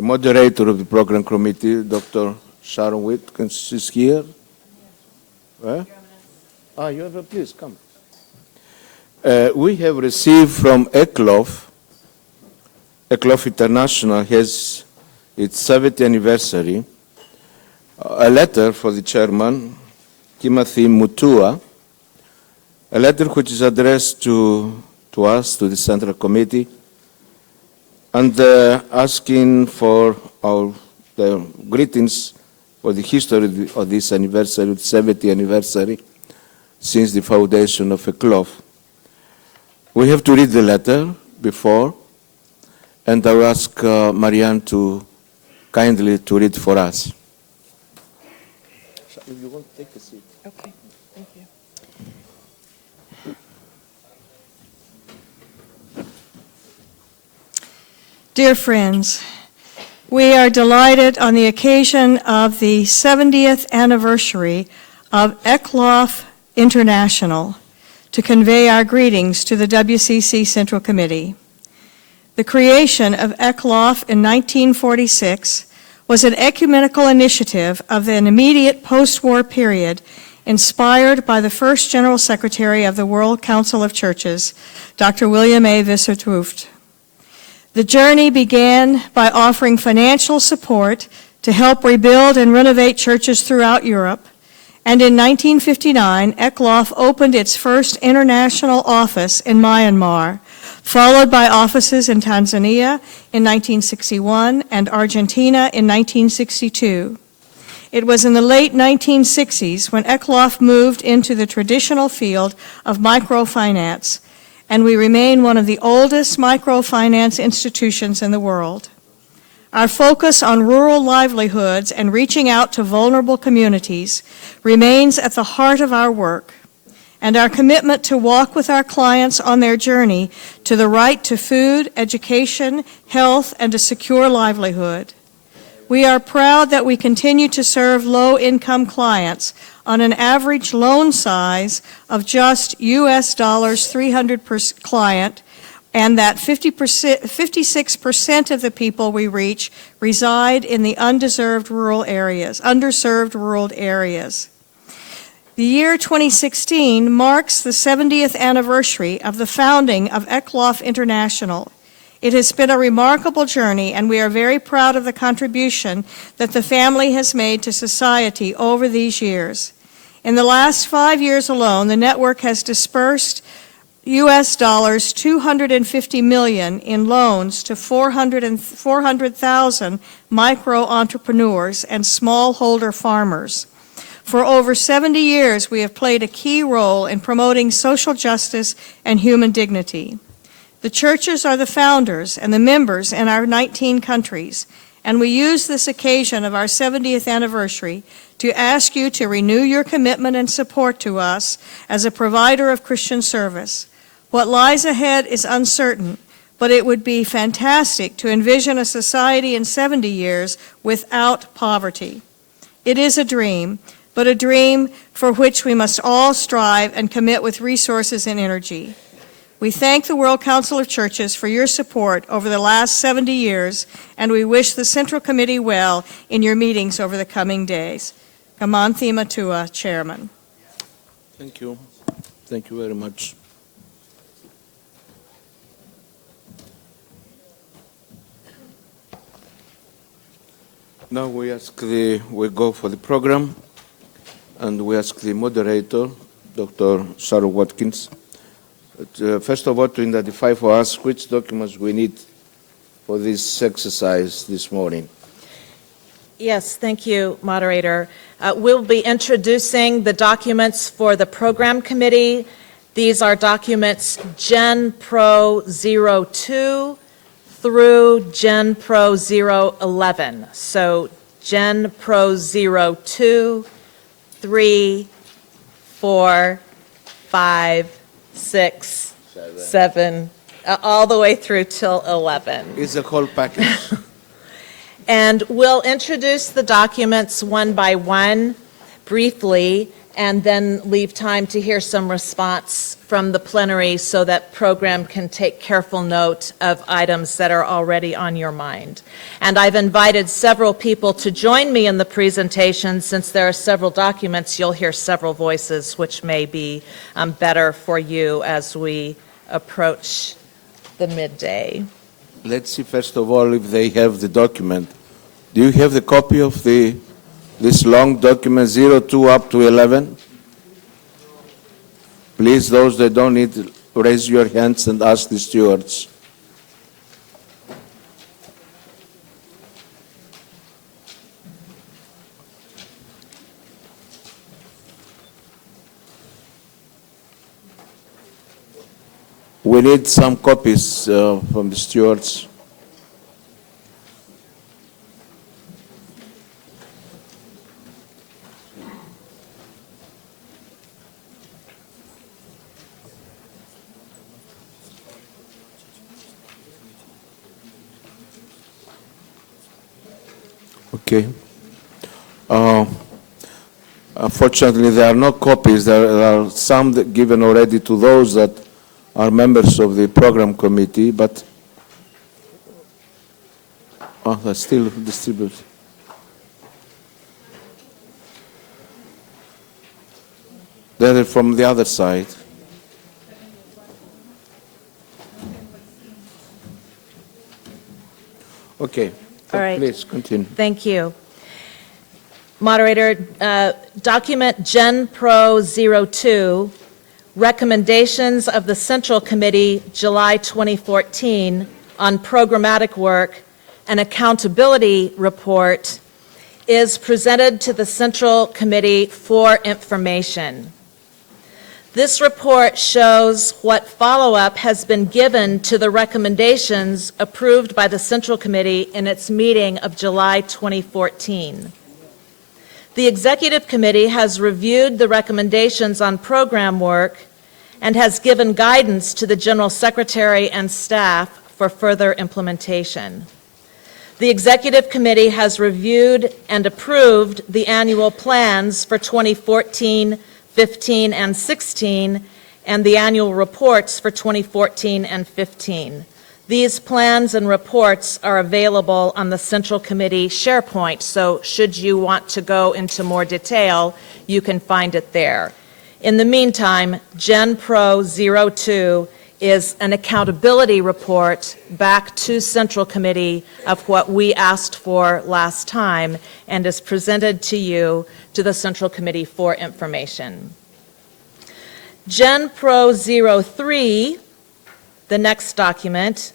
The moderator of the program committee, Dr. Sharon Watkins, is here. Please come. We have received from ECLOF International has its 70th anniversary, a letter for the chairman, Timothy Mutua, a letter which is addressed to us, to the Central Committee, and asking for the greetings for the history of this anniversary, 70th anniversary, since the foundation of ECLOF. We have to read the letter before, and I will ask Marianne to kindly to read for us. If you want to take a seat. Okay, thank you. Dear friends, we are delighted on the occasion of the 70th anniversary of ECLOF International to convey our greetings to the WCC Central Committee. The creation of ECLOF in 1946 was an ecumenical initiative of an immediate post-war period inspired by the first General Secretary of the World Council of Churches, Dr. William A. Visser 't Hooft. The journey began by offering financial support to help rebuild and renovate churches throughout Europe, and in 1959, ECLOF opened its first international office in Myanmar, followed by offices in Tanzania in 1961 and Argentina in 1962. It was in the late 1960s when ECLOF moved into the traditional field of microfinance, and we remain one of the oldest microfinance institutions in the world. Our focus on rural livelihoods and reaching out to vulnerable communities remains at the heart of our work, and our commitment to walk with our clients on their journey to the right to food, education, health, and a secure livelihood. We are proud that we continue to serve low-income clients on an average loan size of just $300 per client, and that 56% of the people we reach reside in the underserved rural areas. The year 2016 marks the 70th anniversary of the founding of ECLOF International. It has been a remarkable journey, and we are very proud of the contribution that the family has made to society over these years. In the last 5 years alone, the network has dispersed $250 million in loans to 400,000 micro-entrepreneurs and smallholder farmers. For over 70 years, we have played a key role in promoting social justice and human dignity. The churches are the founders and the members in our 19 countries, and we use this occasion of our 70th anniversary to ask you to renew your commitment and support to us as a provider of Christian service. What lies ahead is uncertain, but it would be fantastic to envision a society in 70 years without poverty. It is a dream, but a dream for which we must all strive and commit with resources and energy. We thank the World Council of Churches for your support over the last 70 years, and we wish the Central Committee well in your meetings over the coming days. Kamanthi Matua, Chairman. Thank you. Thank you very much. Now we go for the program, and we ask the moderator, Dr. Sarah Watkins, first of all, to identify for us which documents we need for this exercise this morning. Yes, thank you, Moderator. We'll be introducing the documents for the Program Committee. These are documents Gen Pro 02 through Gen Pro 011. So Gen Pro 02, 3, 4, 5, 6, 7, all the way through till 11. It's a whole package. And we'll introduce the documents one by one briefly, and then leave time to hear some response from the plenary so that program can take careful note of items that are already on your mind. And I've invited several people to join me in the presentation. Since there are several documents, you'll hear several voices, which may be better for you as we approach the midday. Let's see first of all if they have the document. Do you have the copy of this long document 02 up to 11? Please, those that don't need, raise your hands and ask the stewards. We need some copies from the stewards. Okay. Unfortunately, there are no copies. There are some that given already to those that are members of the program committee, but they're still distributed. They're from the other side. Okay. All right. Please continue. Thank you. Moderator, document Gen Pro 02, recommendations of the Central Committee, July 2014, on programmatic work, an accountability report, is presented to the Central Committee for information. This report shows what follow-up has been given to the recommendations approved by the Central Committee in its meeting of July 2014. The Executive Committee has reviewed the recommendations on program work and has given guidance to the General Secretary and staff for further implementation. The Executive Committee has reviewed and approved the annual plans for 2014, 15, and 16, and the annual reports for 2014 and 15. These plans and reports are available on the Central Committee SharePoint, so should you want to go into more detail, you can find it there. In the meantime, Gen Pro 02 is an accountability report back to Central Committee of what we asked for last time and is presented to you to the Central Committee for information. Gen Pro 03, the next document,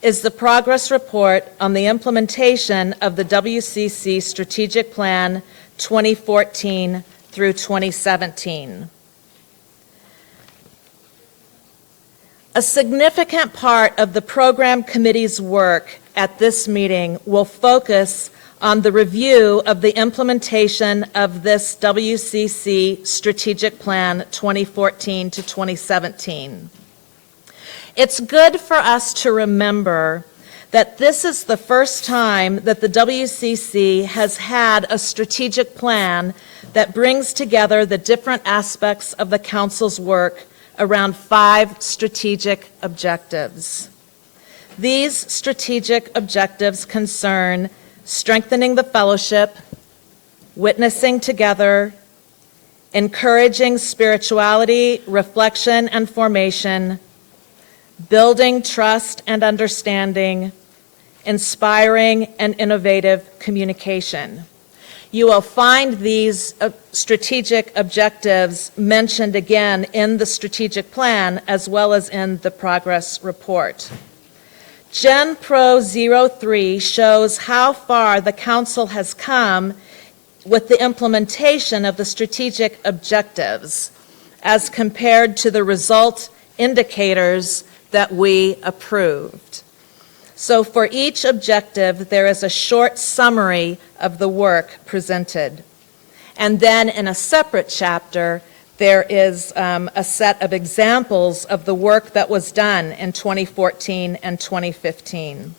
is the progress report on the implementation of the WCC Strategic Plan 2014 through 2017. A significant part of the program committee's work at this meeting will focus on the review of the implementation of this WCC Strategic Plan 2014 to 2017. It's good for us to remember that this is the first time that the WCC has had a strategic plan that brings together the different aspects of the Council's work around 5 strategic objectives. These strategic objectives concern strengthening the fellowship, witnessing together, encouraging spirituality, reflection, and formation, building trust and understanding, inspiring and innovative communication. You will find these strategic objectives mentioned again in the strategic plan as well as in the progress report. Gen Pro 03 shows how far the Council has come with the implementation of the strategic objectives as compared to the result indicators that we approved. So for each objective, there is a short summary of the work presented. And then in a separate chapter, there is a set of examples of the work that was done in 2014 and 2015.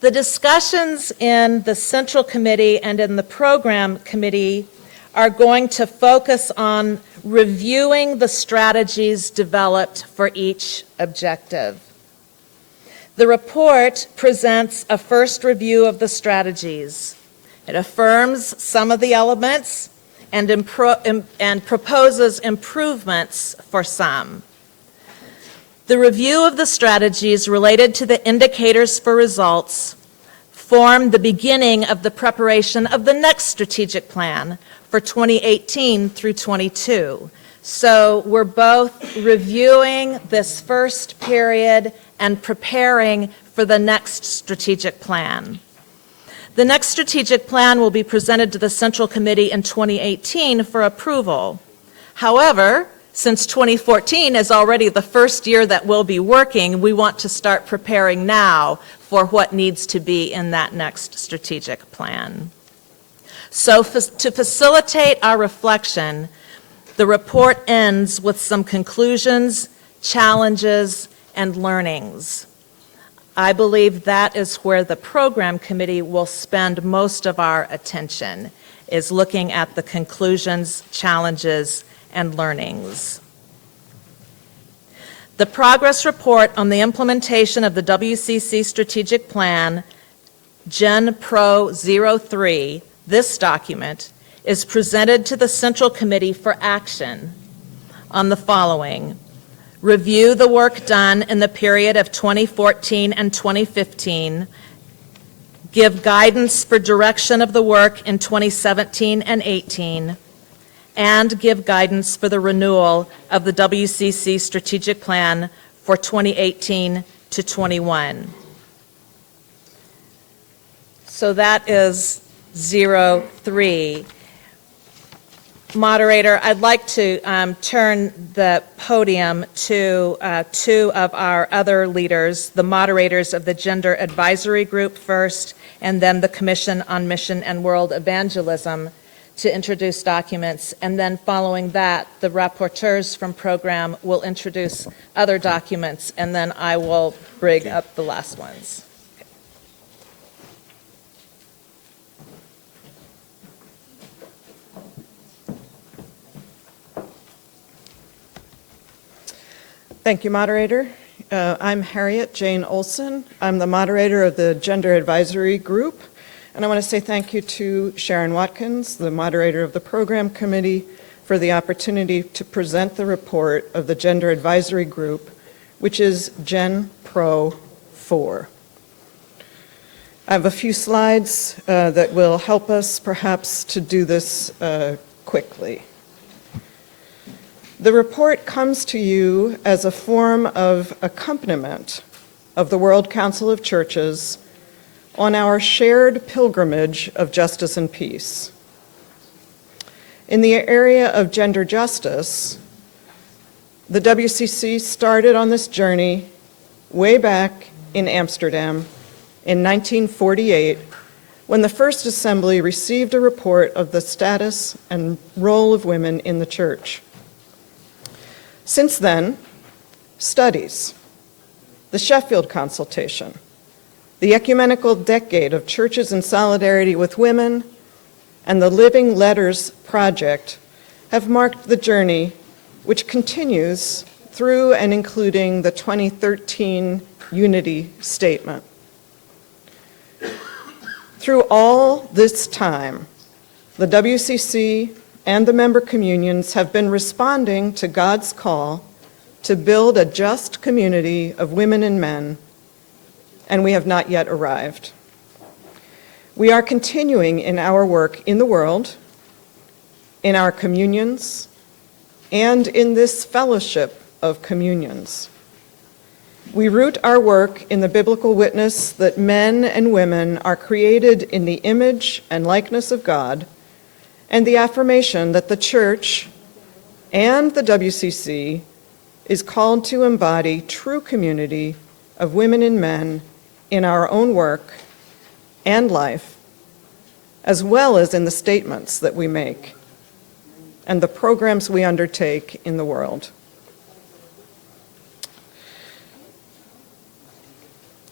The discussions in the Central Committee and in the Program Committee are going to focus on reviewing the strategies developed for each objective. The report presents a first review of the strategies. It affirms some of the elements and proposes improvements for some. The review of the strategies related to the indicators for results form the beginning of the preparation of the next strategic plan for 2018 through 22. So we're both reviewing this first period and preparing for the next strategic plan. The next strategic plan will be presented to the Central Committee in 2018 for approval. However, since 2014 is already the first year that we'll be working, we want to start preparing now for what needs to be in that next strategic plan. So to facilitate our reflection, the report ends with some conclusions, challenges, and learnings. I believe that is where the program committee will spend most of our attention, is looking at the conclusions, challenges, and learnings. The progress report on the implementation of the WCC strategic plan, Gen Pro 03, this document, is presented to the Central Committee for action on the following: review the work done in the period of 2014 and 2015, give guidance for direction of the work in 2017 and 18, and give guidance for the renewal of the WCC strategic plan for 2018 to 21. So that is 03. Moderator, I'd like to turn the podium to two of our other leaders, the moderators of the Gender Advisory Group first, and then the Commission on Mission and World Evangelism, to introduce documents. And then following that, the rapporteurs from program will introduce other documents, and then I will bring up the last ones. Thank you, moderator. I'm Harriet Jane Olson. I'm the moderator of the Gender Advisory Group, and I want to say thank you to Sharon Watkins, the moderator of the program committee, for the opportunity to present the report of the Gender Advisory Group, which is Gen Pro 4. I have a few slides that will help us perhaps to do this quickly. The report comes to you as a form of accompaniment of the World Council of Churches on our shared pilgrimage of justice and peace. In the area of gender justice, the WCC started on this journey way back in Amsterdam in 1948, when the First Assembly received a report of the status and role of women in the church. Since then, studies, the Sheffield Consultation, the Ecumenical Decade of Churches in Solidarity with Women, and the Living Letters Project have marked the journey, which continues through and including the 2013 Unity Statement. Through all this time, the WCC and the member communions have been responding to God's call to build a just community of women and men, and we have not yet arrived. We are continuing in our work in the world, in our communions, and in this fellowship of communions. We root our work in the biblical witness that men and women are created in the image and likeness of God, and the affirmation that the Church and the WCC is called to embody true community of women and men in our own work and life, as well as in the statements that we make and the programs we undertake in the world.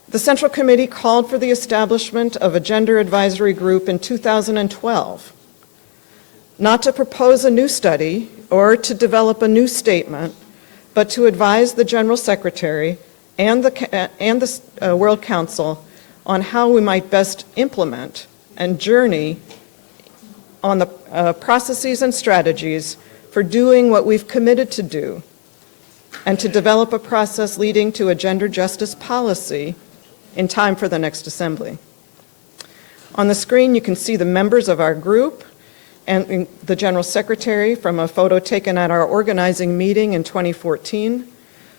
The Central Committee called for the establishment of a gender advisory group in 2012. not to propose a new study or to develop a new statement, but to advise the General Secretary and the World Council on how we might best implement and journey on the processes and strategies for doing what we've committed to do, and to develop a process leading to a gender justice policy in time for the next assembly. On the screen, you can see the members of our group and the General Secretary from a photo taken at our organizing meeting in 2014.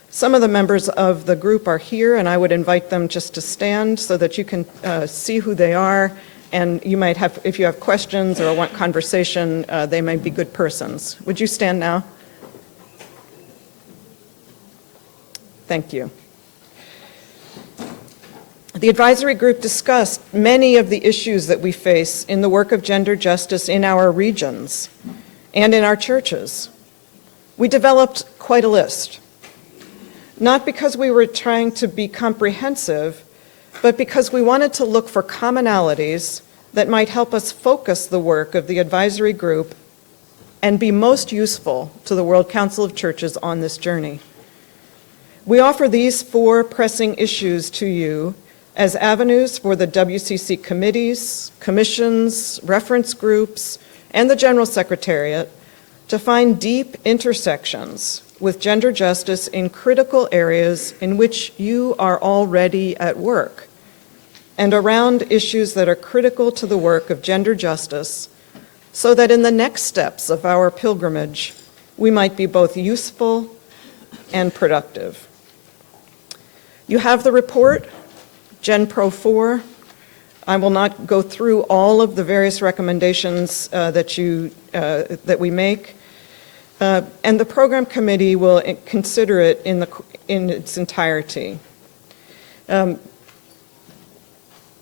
Some of the members of the group are here, and I would invite them just to stand so that you can see who they are, and you might have, if you have questions or want conversation, they might be good persons. Would you stand now? Thank you. The advisory group discussed many of the issues that we face in the work of gender justice in our regions and in our churches. We developed quite a list, not because we were trying to be comprehensive, but because we wanted to look for commonalities that might help us focus the work of the advisory group and be most useful to the World Council of Churches on this journey. We offer these 4 pressing issues to you as avenues for the WCC committees, commissions, reference groups, and the General Secretariat to find deep intersections with gender justice in critical areas in which you are already at work, and around issues that are critical to the work of gender justice, so that in the next steps of our pilgrimage, we might be both useful and productive. You have the report, Gen Pro 4. I will not go through all of the various recommendations that we make, and the program committee will consider it in its entirety. On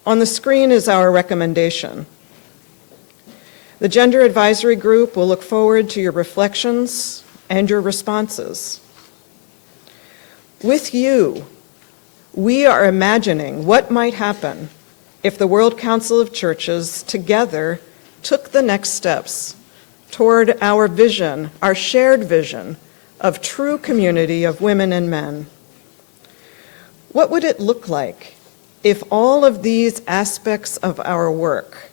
the screen is our recommendation. The Gender Advisory Group will look forward to your reflections and your responses. With you, we are imagining what might happen if the World Council of Churches together took the next steps toward our vision, our shared vision of true community of women and men. What would it look like if all of these aspects of our work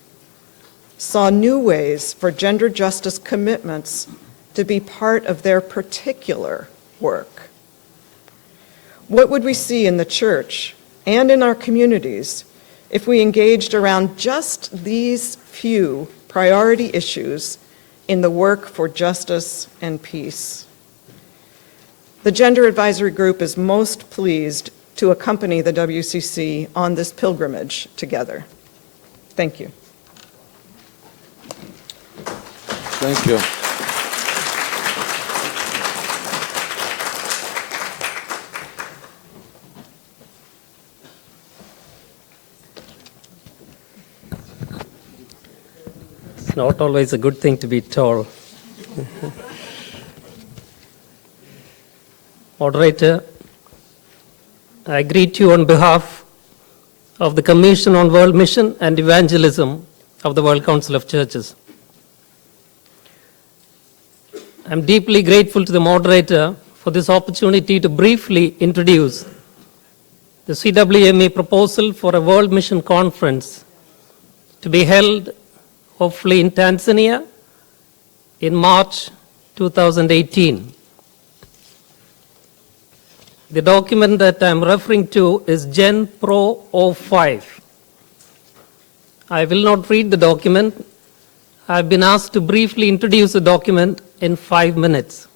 saw new ways for gender justice commitments to be part of their particular work? What would we see in the church and in our communities if we engaged around just these few priority issues in the work for justice and peace? The Gender Advisory Group is most pleased to accompany the WCC on this pilgrimage together. Thank you. Thank you. It's not always a good thing to be tall. Moderator, I greet you on behalf of the Commission on World Mission and Evangelism of the World Council of Churches. I'm deeply grateful to the moderator for this opportunity to briefly introduce the CWME proposal for a World Mission Conference to be held hopefully in Tanzania in March 2018. The document that I'm referring to is Gen Pro 05. I will not read the document. I've been asked to briefly introduce the document in 5 minutes.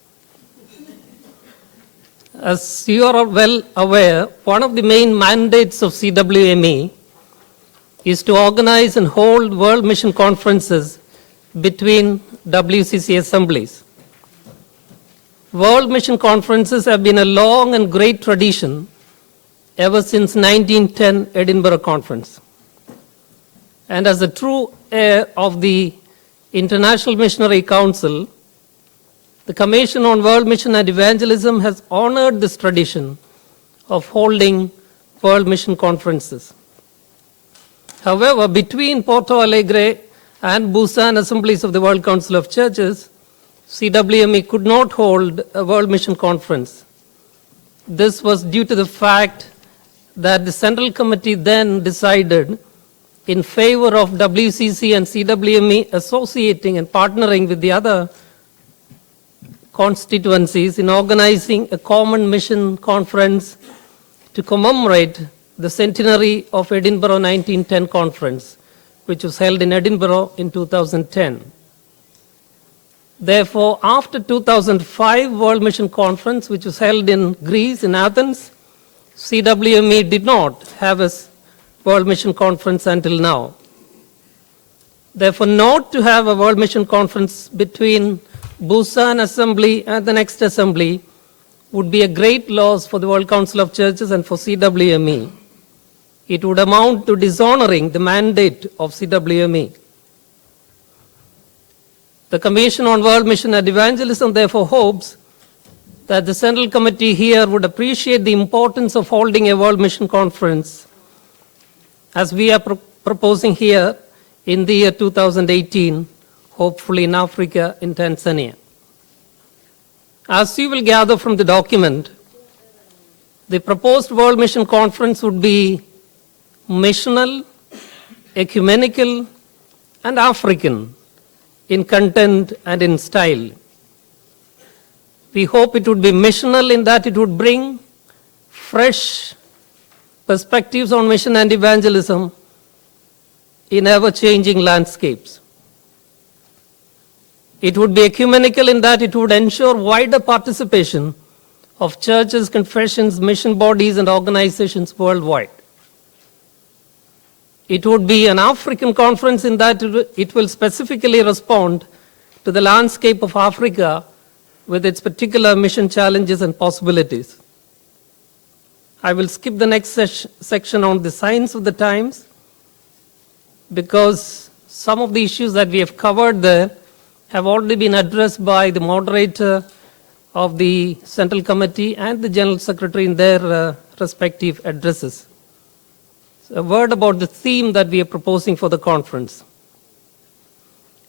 As you are well aware, one of the main mandates of CWME is to organize and hold World Mission Conferences between WCC assemblies. World Mission Conferences have been a long and great tradition ever since 1910 Edinburgh Conference. And as a true heir of the International Missionary Council, the Commission on World Mission and Evangelism has honored this tradition of holding World Mission Conferences. However, between Porto Alegre and Busan assemblies of the World Council of Churches, CWME could not hold a World Mission Conference. This was due to the fact that the Central Committee then decided in favor of WCC and CWME associating and partnering with the other constituencies in organizing a common mission conference to commemorate the centenary of Edinburgh 1910 conference, which was held in Edinburgh in 2010. Therefore, after 2005 World Mission Conference, which was held in Greece, in Athens, CWME did not have a World Mission Conference until now. Therefore, not to have a World Mission Conference between Busan Assembly and the next Assembly would be a great loss for the World Council of Churches and for CWME. It would amount to dishonoring the mandate of CWME. The Commission on World Mission and Evangelism therefore hopes that the Central Committee here would appreciate the importance of holding a World Mission Conference as we are proposing here in the year 2018, hopefully in Africa, in Tanzania. As you will gather from the document, the proposed World Mission Conference would be missional, ecumenical, and African in content and in style. We hope it would be missional in that it would bring fresh perspectives on mission and evangelism in ever-changing landscapes. It would be ecumenical in that it would ensure wider participation of churches, confessions, mission bodies, and organizations worldwide. It would be an African conference in that it will specifically respond to the landscape of Africa with its particular mission challenges and possibilities. I will skip the next section on the signs of the times because some of the issues that we have covered there have already been addressed by the moderator of the Central Committee and the General Secretary in their respective addresses. So a word about the theme that we are proposing for the conference.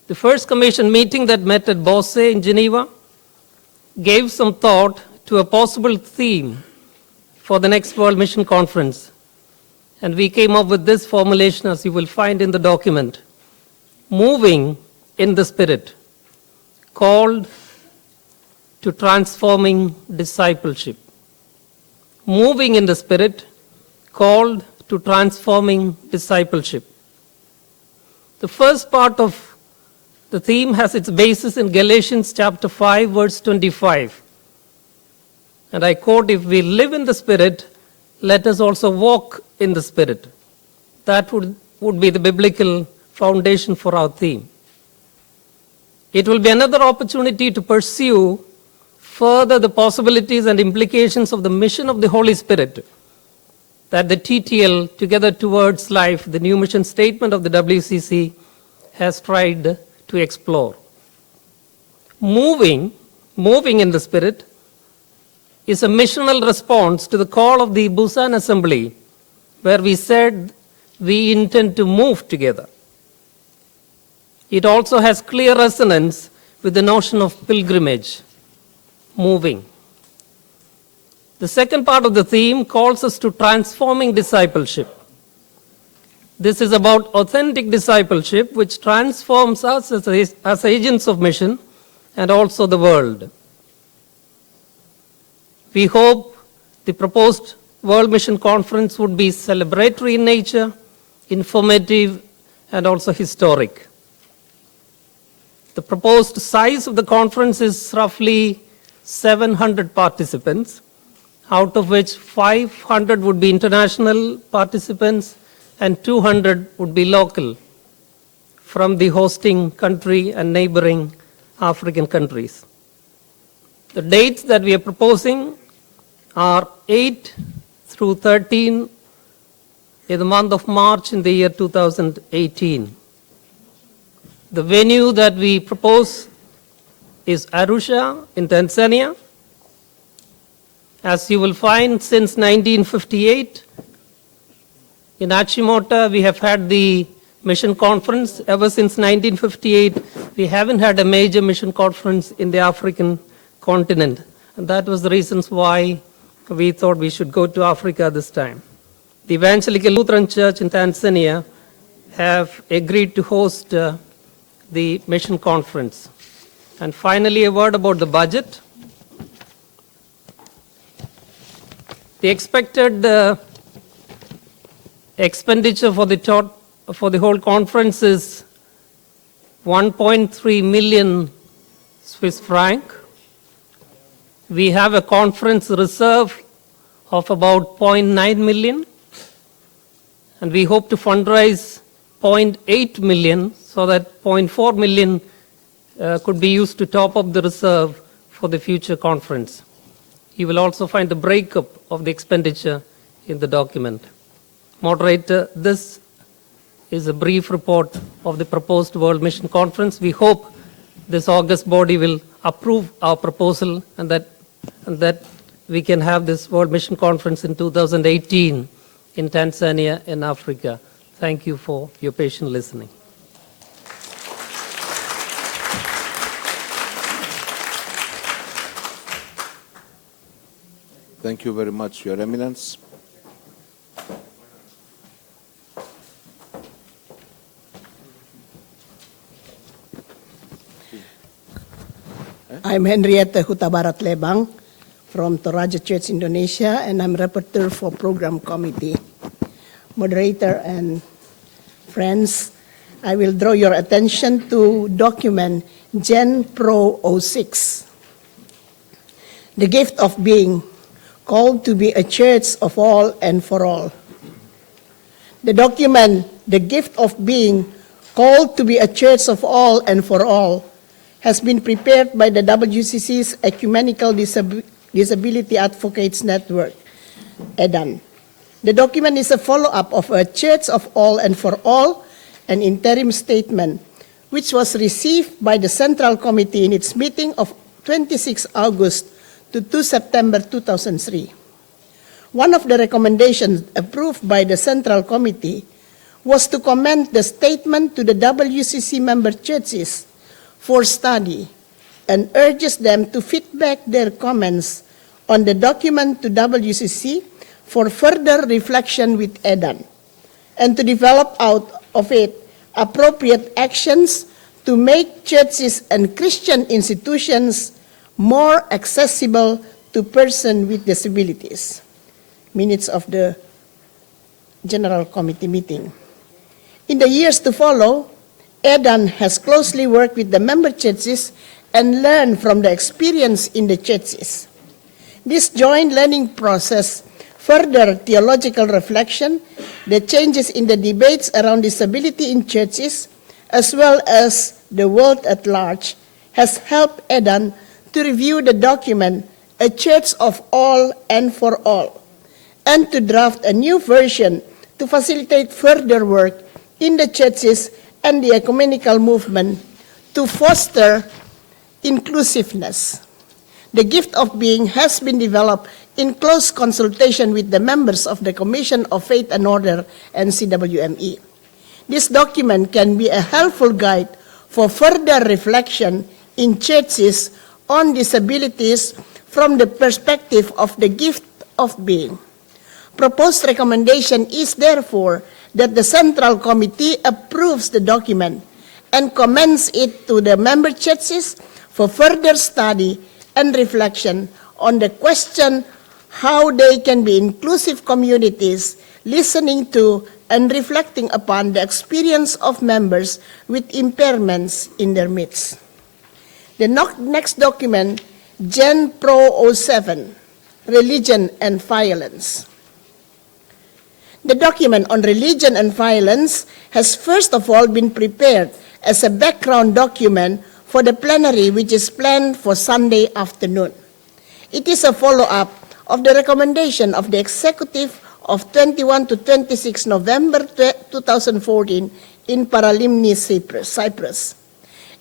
The first Commission meeting that met at Bosse in Geneva gave some thought to a possible theme for the next World Mission Conference. And we came up with this formulation, as you will find in the document: moving in the Spirit, called to transforming discipleship. Moving in the Spirit, called to transforming discipleship. The first part of the theme has its basis in Galatians chapter 5, verse 25. And I quote, "If we live in the Spirit, let us also walk in the Spirit." That would be the biblical foundation for our theme. It will be another opportunity to pursue further the possibilities and implications of the mission of the Holy Spirit that the TTL, Together Towards Life, the new mission statement of the WCC, has tried to explore. Moving in the Spirit is a missional response to the call of the Busan Assembly, where we said we intend to move together. It also has clear resonance with the notion of pilgrimage, moving. The second part of the theme calls us to transforming discipleship. This is about authentic discipleship, which transforms us as agents of mission and also the world. We hope the proposed World Mission Conference would be celebratory in nature, informative, and also historic. The proposed size of the conference is roughly 700 participants, out of which 500 would be international participants and 200 would be local from the hosting country and neighboring African countries. The dates that we are proposing are 8 through 13 in the month of March in the year 2018. The venue that we propose is Arusha in Tanzania. As you will find, since 1958, in Achimota we have had the mission conference. Ever since 1958, we haven't had a major mission conference in the African continent. And that was the reasons why we thought we should go to Africa this time. The Evangelical Lutheran Church in Tanzania have agreed to host the mission conference. And finally, a word about the budget. The expected expenditure for the whole conference is 1.3 million Swiss franc. We have a conference reserve of about 0.9 million, and we hope to fundraise 0.8 million so that 0.4 million could be used to top up the reserve for the future conference. You will also find the breakup of the expenditure in the document. Moderator, this is a brief report of the proposed World Mission Conference. We hope this august body will approve our proposal and that we can have this World Mission Conference in 2018 in Tanzania and Africa. Thank you for your patient listening. Thank you very much, Your Eminence. I'm Henrietta Hutabarat Lebang from Toraja Church, Indonesia, and I'm rapporteur for Program Committee. Moderator and friends, I will draw your attention to document Gen Pro 06. The gift of being called to be a church of all and for all. The document, the gift of being called to be a church of all and for all, has been prepared by the WCC's Ecumenical Disability Advocates Network, EDAN. The document is a follow-up of a Church of All and for All, an interim statement, which was received by the Central Committee in its meeting of 26 August to 2 September 2003. One of the recommendations approved by the Central Committee was to commend the statement to the WCC member churches for study and urges them to feedback their comments on the document to WCC for further reflection with EDAN and to develop out of it appropriate actions to make churches and Christian institutions more accessible to persons with disabilities. Minutes of the General Committee meeting. In the years to follow, EDAN has closely worked with the member churches and learned from the experience in the churches. This joint learning process furthered theological reflection, the changes in the debates around disability in churches, as well as the world at large, has helped EDAN to review the document, A Church of All and for All, and to draft a new version to facilitate further work in the churches and the ecumenical movement to foster inclusiveness. The gift of being has been developed in close consultation with the members of the Commission of Faith and Order and CWME. This document can be a helpful guide for further reflection in churches on disabilities from the perspective of the gift of being. Proposed recommendation is therefore that the Central Committee approves the document and commends it to the member churches for further study and reflection on the question how they can be inclusive communities, listening to and reflecting upon the experience of members with impairments in their midst. The next document, Gen Pro 07, Religion and Violence. The document on religion and violence has first of all been prepared as a background document for the plenary which is planned for Sunday afternoon. It is a follow-up of the recommendation of the executive of 21 to 26 November 2014 in Paralimni, Cyprus.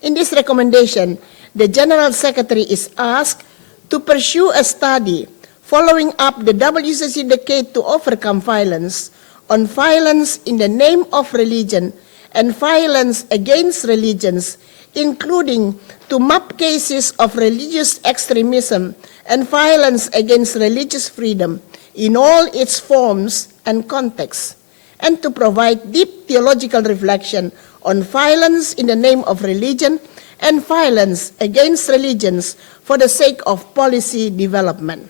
In this recommendation, the General Secretary is asked to pursue a study following up the WCC Decade to Overcome Violence on Violence in the Name of Religion and violence against religions, including to map cases of religious extremism and violence against religious freedom in all its forms and contexts, and to provide deep theological reflection on violence in the name of religion and violence against religions for the sake of policy development.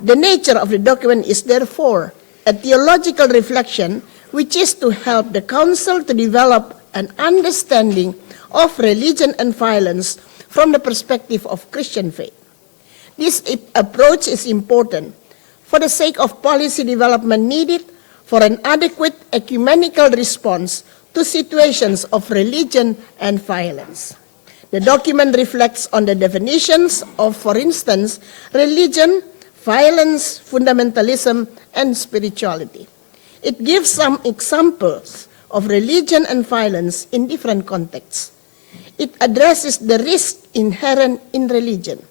The nature of the document is therefore a theological reflection which is to help the Council to develop an understanding of religion and violence from the perspective of Christian faith. This approach is important for the sake of policy development needed for an adequate ecumenical response to situations of religion and violence. The document reflects on the definitions of, for instance, religion, violence, fundamentalism, and spirituality. It gives some examples of religion and violence in different contexts. It addresses the risk inherent in religion.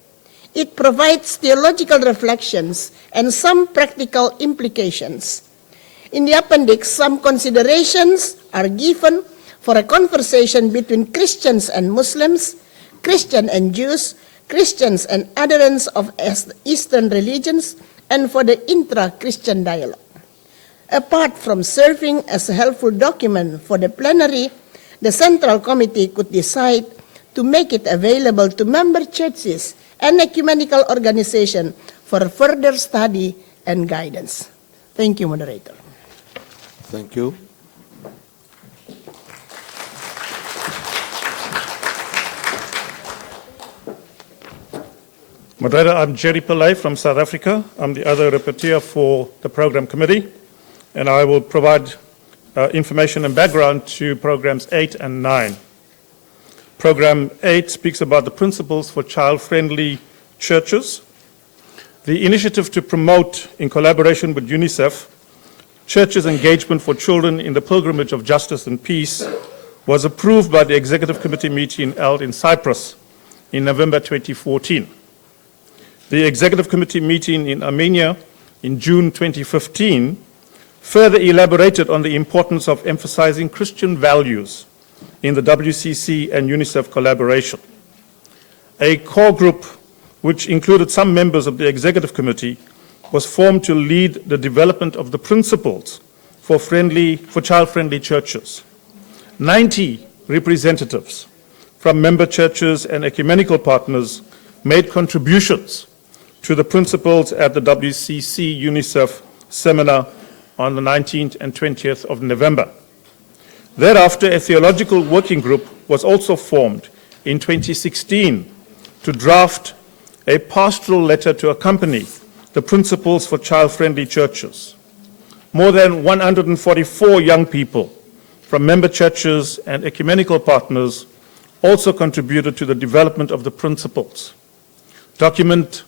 It provides theological reflections and some practical implications. In the appendix, some considerations are given for a conversation between Christians and Muslims, Christians and Jews, Christians and adherents of Eastern religions, and for the intra-Christian dialogue. Apart from serving as a helpful document for the plenary, the Central Committee could decide to make it available to member churches and ecumenical organizations for further study and guidance. Thank you, Moderator. Thank you. Moderator, I'm Jerry Pillay from South Africa. I'm the other rapporteur for the Program Committee, and I will provide information and background to Programs 8 and 9. Program 8 speaks about the principles for child-friendly churches. The initiative to promote, in collaboration with UNICEF, churches' engagement for children in the pilgrimage of justice and peace was approved by the Executive Committee meeting held in Cyprus in November 2014. The Executive Committee meeting in Armenia in June 2015 further elaborated on the importance of emphasizing Christian values in the WCC and UNICEF collaboration. A core group, which included some members of the Executive Committee, was formed to lead the development of the principles for child-friendly churches. 90 representatives from member churches and ecumenical partners made contributions to the principles at the WCC UNICEF seminar on the 19th and 20th of November. Thereafter, a theological working group was also formed in 2016 to draft a pastoral letter to accompany the principles for child-friendly churches. More than 144 young people from member churches and ecumenical partners also contributed to the development of the principles. Document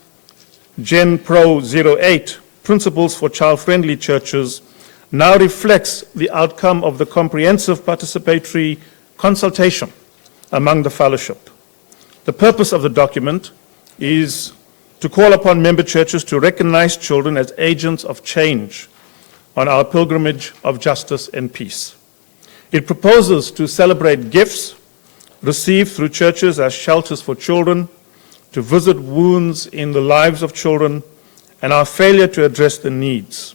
Gen Pro 08, Principles for Child-Friendly Churches, now reflects the outcome of the comprehensive participatory consultation among the fellowship. The purpose of the document is to call upon member churches to recognize children as agents of change on our pilgrimage of justice and peace. It proposes to celebrate gifts received through churches as shelters for children, to visit wounds in the lives of children, and our failure to address the needs.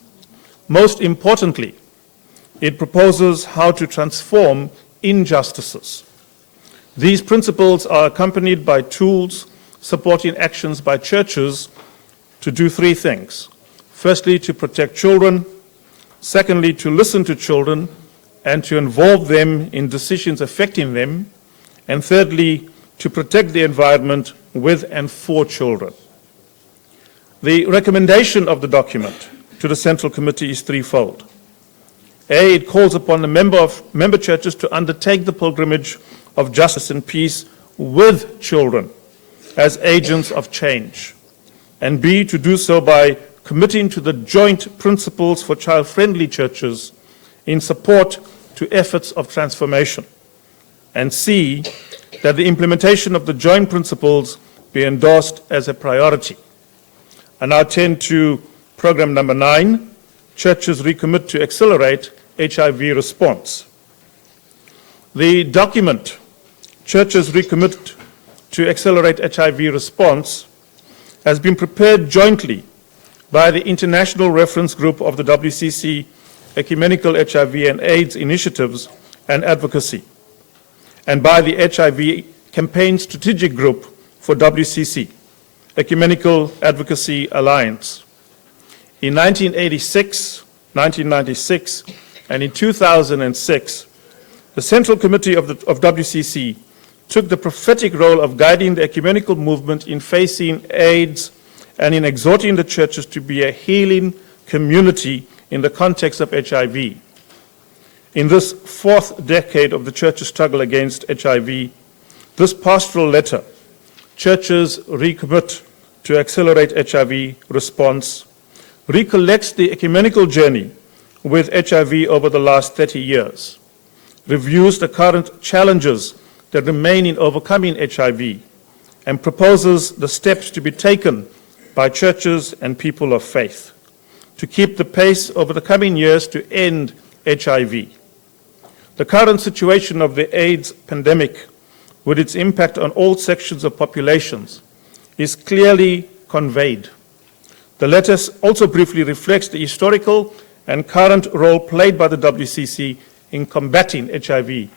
Most importantly, it proposes how to transform injustices. These principles are accompanied by tools supporting actions by churches to do three things. Firstly, to protect children. Secondly, to listen to children and to involve them in decisions affecting them. And thirdly, to protect the environment with and for children. The recommendation of the document to the Central Committee is threefold. A, it calls upon the member churches to undertake the pilgrimage of justice and peace with children as agents of change. And B, to do so by committing to the joint principles for child-friendly churches in support to efforts of transformation. And C, that the implementation of the joint principles be endorsed as a priority. I now turn to program number 9, Churches Recommit to Accelerate HIV Response. The document, Churches Recommit to Accelerate HIV Response, has been prepared jointly by the International Reference Group of the WCC Ecumenical HIV and AIDS Initiatives and Advocacy, and by the HIV Campaign Strategic Group for WCC, Ecumenical Advocacy Alliance. In 1986, 1996, and in 2006, the Central Committee of WCC took the prophetic role of guiding the ecumenical movement in facing AIDS and in exhorting the churches to be a healing community in the context of HIV. In this fourth decade of the church's struggle against HIV, this pastoral letter, Churches Recommit to Accelerate HIV Response, recollects the ecumenical journey with HIV over the last 30 years, reviews the current challenges that remain in overcoming HIV, and proposes the steps to be taken by churches and people of faith to keep the pace over the coming years to end HIV. The current situation of the AIDS pandemic, with its impact on all sections of populations, is clearly conveyed. The letter also briefly reflects the historical and current role played by the WCC in combating HIV.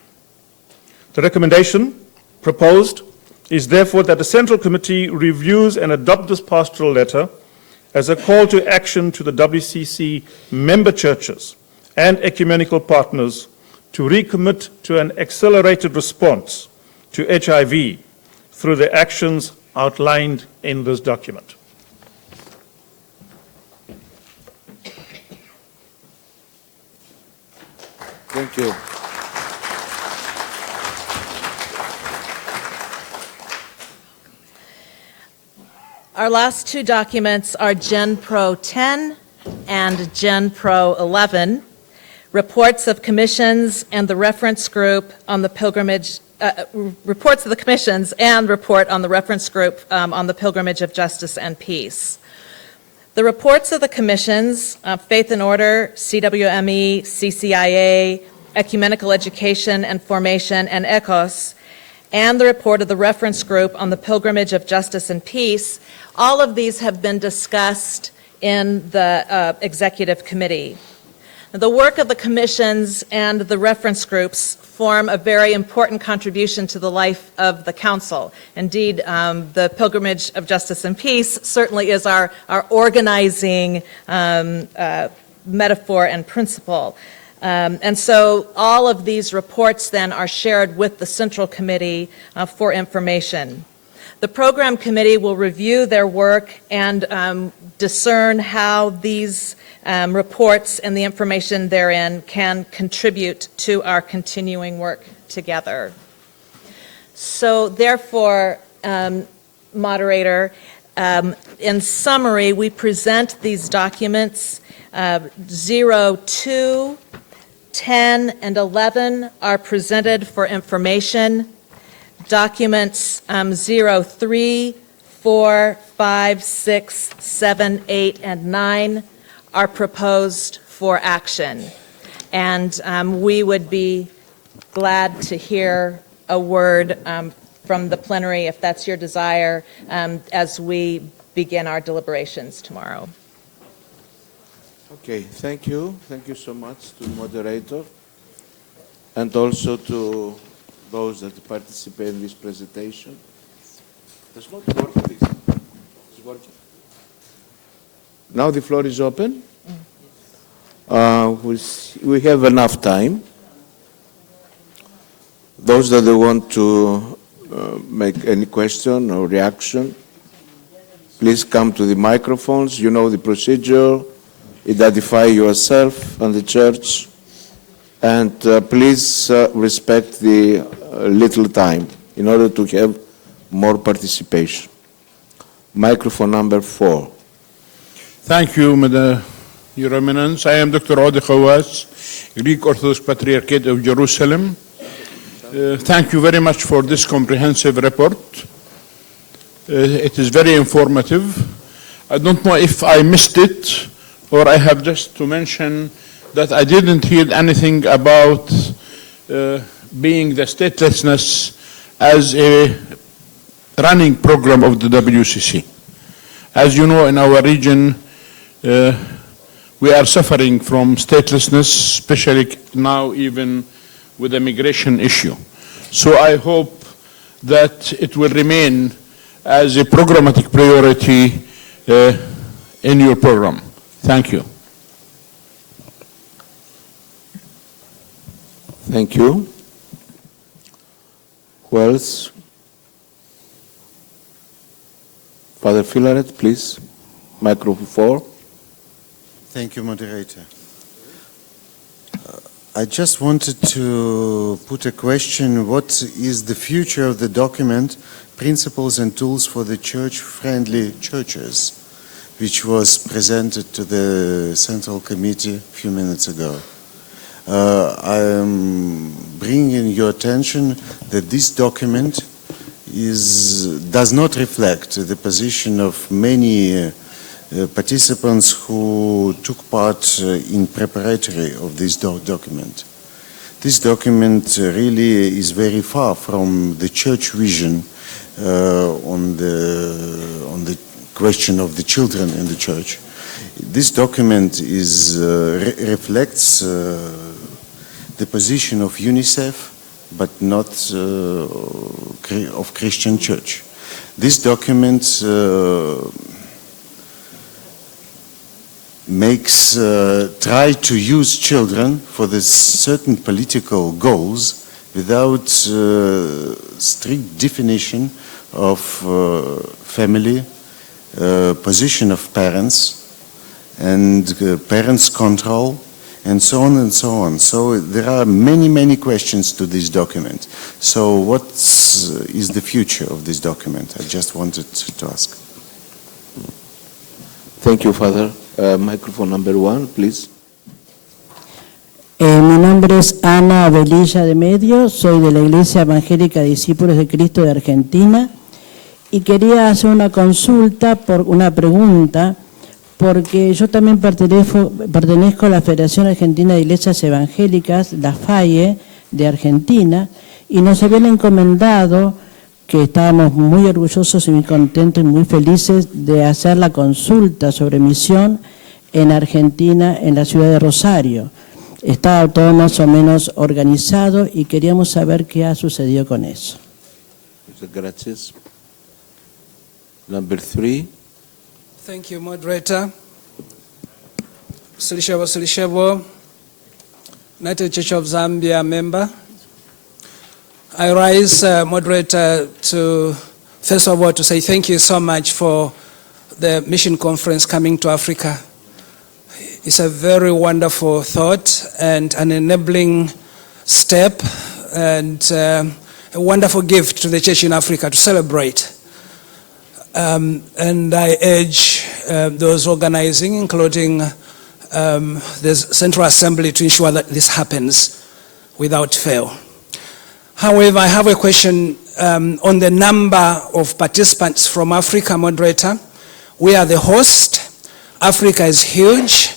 The recommendation proposed is therefore that the Central Committee reviews and adopt this pastoral letter as a call to action to the WCC member churches and ecumenical partners to recommit to an accelerated response to HIV through the actions outlined in this document. Thank you. Our last two documents are Gen Pro 10 and Gen Pro 11, reports of commissions and the reference group on the pilgrimage, reports of the commissions and report on the reference group on the pilgrimage of justice and peace. The reports of the commissions, Faith and Order, CWME, CCIA, Ecumenical Education and Formation, and ECOS, and the report of the reference group on the pilgrimage of justice and peace, all of these have been discussed in the executive committee. The work of the commissions and the reference groups form a very important contribution to the life of the council. Indeed, the Pilgrimage of Justice and Peace certainly is our organizing metaphor and principle. And so all of these reports then are shared with the Central Committee for information. The Program Committee will review their work and discern how these reports and the information therein can contribute to our continuing work together. So therefore, moderator, in summary, we present these documents 0, 2, 10, and 11 are presented for information. Documents 0, 3, 4, 5, 6, 7, 8, and 9 are proposed for action. And we would be glad to hear a word from the plenary, if that's your desire, as we begin our deliberations tomorrow. Okay, thank you. Thank you so much to the moderator and also to those that participate in this presentation. Does not work, this. It's working. Now the floor is open. We have enough time. Those that want to make any question or reaction, please come to the microphones. You know the procedure. Identify yourself and the church. And please respect the little time in order to have more participation. Microphone number 4. Thank you, Your Eminence. I am Dr. Odi Khawas, Greek Orthodox Patriarchate of Jerusalem. Thank you very much for this comprehensive report. It is very informative. I don't know if I missed it, or I have just to mention that I didn't hear anything about being the statelessness as a running program of the WCC. As you know, in our region, we are suffering from statelessness, especially now even with the migration issue. So I hope that it will remain as a programmatic priority in your program. Thank you. Thank you. Who else? Father Filaret, please. Microphone 4. Thank you, moderator. I just wanted to put a question. What is the future of the document, Principles and Tools for the Church-Friendly Churches, which was presented to the Central Committee a few minutes ago? I am bringing your attention that this document does not reflect the position of many participants who took part in preparatory of this document. This document really is very far from the church vision on the question of the children in the church. This document reflects the position of UNICEF, but not of Christian Church. This document try to use children for the certain political goals without strict definition of family, position of parents, and parents' control, and so on and so on. So there are many, many questions to this document. So what is the future of this document? I just wanted to ask. Thank you, Father. Microphone number 1, please. Mi nombre es Ana Abelilla de Medio, soy de la Iglesia Evangélica Discípulos de Cristo de Argentina y quería hacer una consulta, una pregunta, porque yo también pertenezco a la Federación Argentina de Iglesias Evangélicas, la FAIE, de Argentina, y nos habían encomendado, que estábamos muy orgullosos y muy contentos y muy felices de hacer la consulta sobre misión en Argentina, en la ciudad de Rosario. Estaba todo más o menos organizado y queríamos saber qué ha sucedido con eso. Gracias. Number 3. Thank you, moderator. Silishebo, United Church of Zambia member. I rise, moderator, to first of all to say thank you so much for the mission conference coming to Africa. It's a very wonderful thought and an enabling step and a wonderful gift to the church in Africa to celebrate. And I urge those organizing, including the Central Assembly, to ensure that this happens without fail. However, I have a question on the number of participants from Africa, moderator. We are the host. Africa is huge,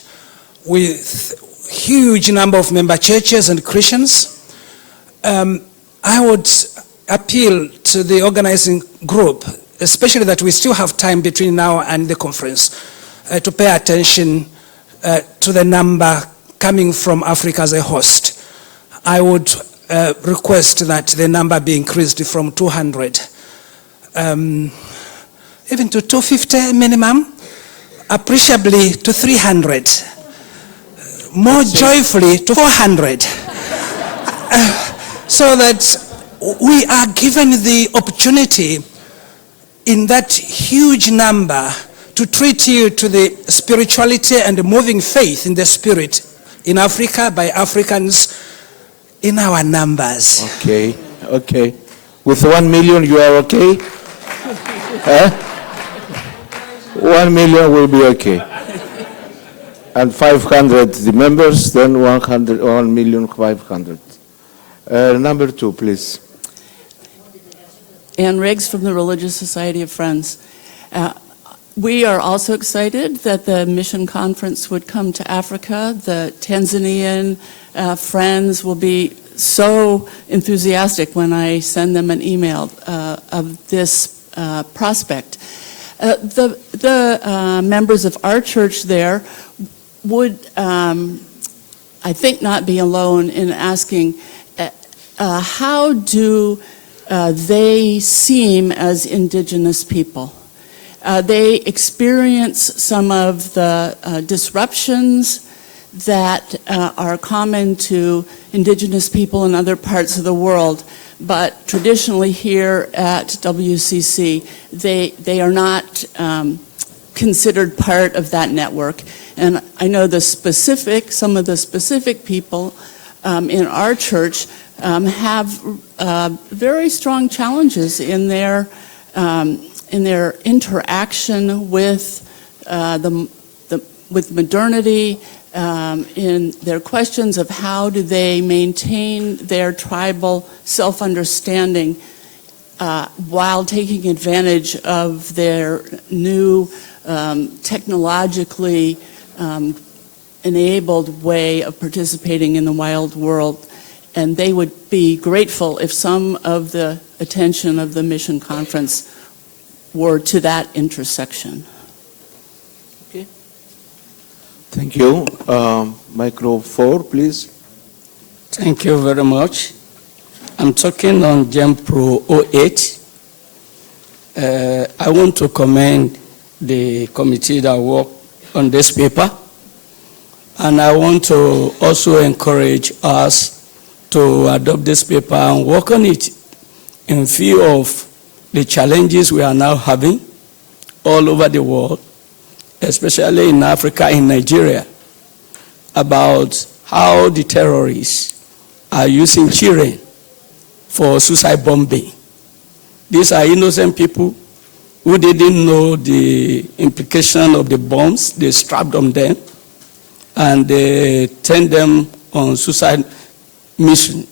with huge number of member churches and Christians. I would appeal to the organizing group, especially that we still have time between now and the conference, to pay attention to the number coming from Africa as a host. I would request that the number be increased from 200, even to 250 minimum, appreciably to 300, more joyfully to 400, so that we are given the opportunity in that huge number to treat you to the spirituality and the moving faith in the spirit in Africa by Africans in our numbers. Okay. With 1 million, you are okay? 1 million will be okay. And 500 the members, then 1,500,000. Number 2, please. Ann Riggs from the Religious Society of Friends. We are also excited that the mission conference would come to Africa. The Tanzanian friends will be so enthusiastic when I send them an email of this prospect. The members of our church there would, I think, not be alone in asking, how do they seem as indigenous people? They experience some of the disruptions that are common to indigenous people in other parts of the world, but traditionally here at WCC, they are not considered part of that network. And I know some of the specific people in our church have very strong challenges in their interaction with with modernity, in their questions of how do they maintain their tribal self-understanding while taking advantage of their new technologically enabled way of participating in the wild world. And they would be grateful if some of the attention of the mission conference were to that intersection. Okay. Thank you. Micro 4, please. Thank you very much. I'm talking on GEMPRO 08. I want to commend the committee that worked on this paper. And I want to also encourage us to adopt this paper and work on it in view of the challenges we are now having all over the world, especially in Africa, in Nigeria, about how the terrorists are using children for suicide bombing. These are innocent people who didn't know the implication of the bombs. They strapped on them and they turned them on suicide mission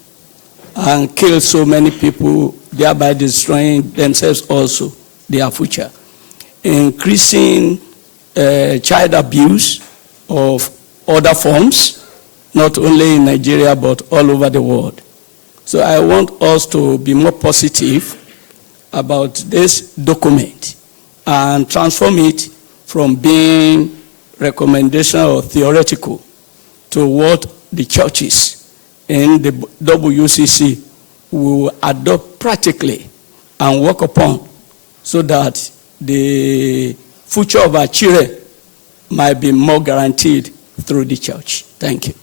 and killed so many people, thereby destroying themselves also, their future. Increasing child abuse of other forms, not only in Nigeria, but all over the world. So I want us to be more positive about this document and transform it from being recommendation or theoretical to what the churches in the WCC will adopt practically and work upon so that the future of our children might be more guaranteed through the church. Thank you.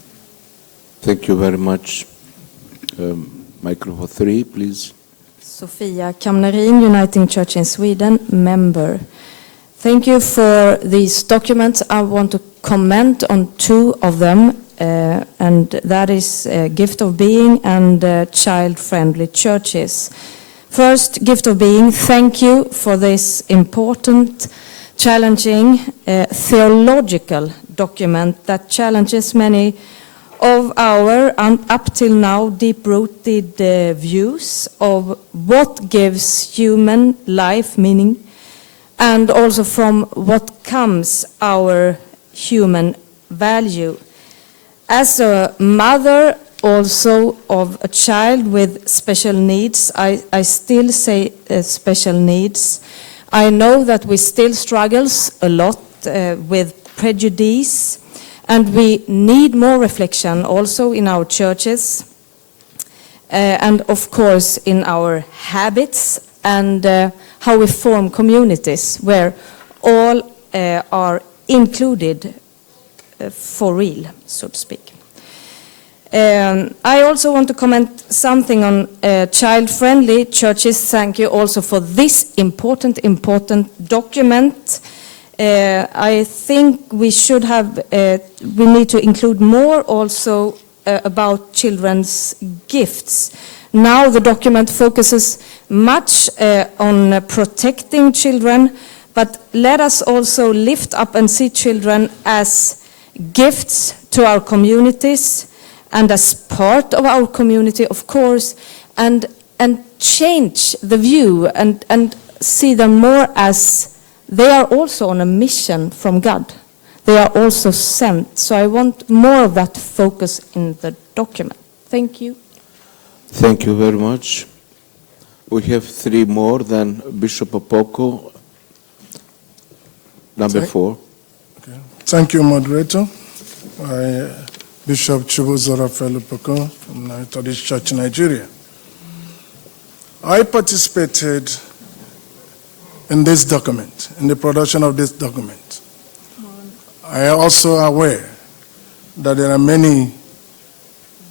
Thank you very much. Microphone 3, please. Sofia Kamnarin, Uniting Church in Sweden, member. Thank you for these documents. I want to comment on two of them, and that is Gift of Being and child-friendly churches. First, Gift of Being, thank you for this important, challenging, theological document that challenges many of our, up till now, deep-rooted views of what gives human life meaning, and also from what comes our human value. As a mother also of a child with special needs, I still say special needs. I know that we still struggles a lot with prejudice, and we need more reflection also in our churches, and of course in our habits and how we form communities where all are included for real, so to speak. I also want to comment something on child-friendly churches. Thank you also for this important document. I think we should have, we need to include more also about children's gifts. Now the document focuses much on protecting children, but let us also lift up and see children as gifts to our communities and as part of our community, of course, and change the view and see them more as they are also on a mission from God. They are also sent. So I want more of that focus in the document. Thank you. Thank you very much. We have three more, then Bishop Opoko, number 4. Thank you, moderator. Bishop Chibuzora Felupoko from Methodist Church, Nigeria. I participated in this document, in the production of this document. I am also aware that there are many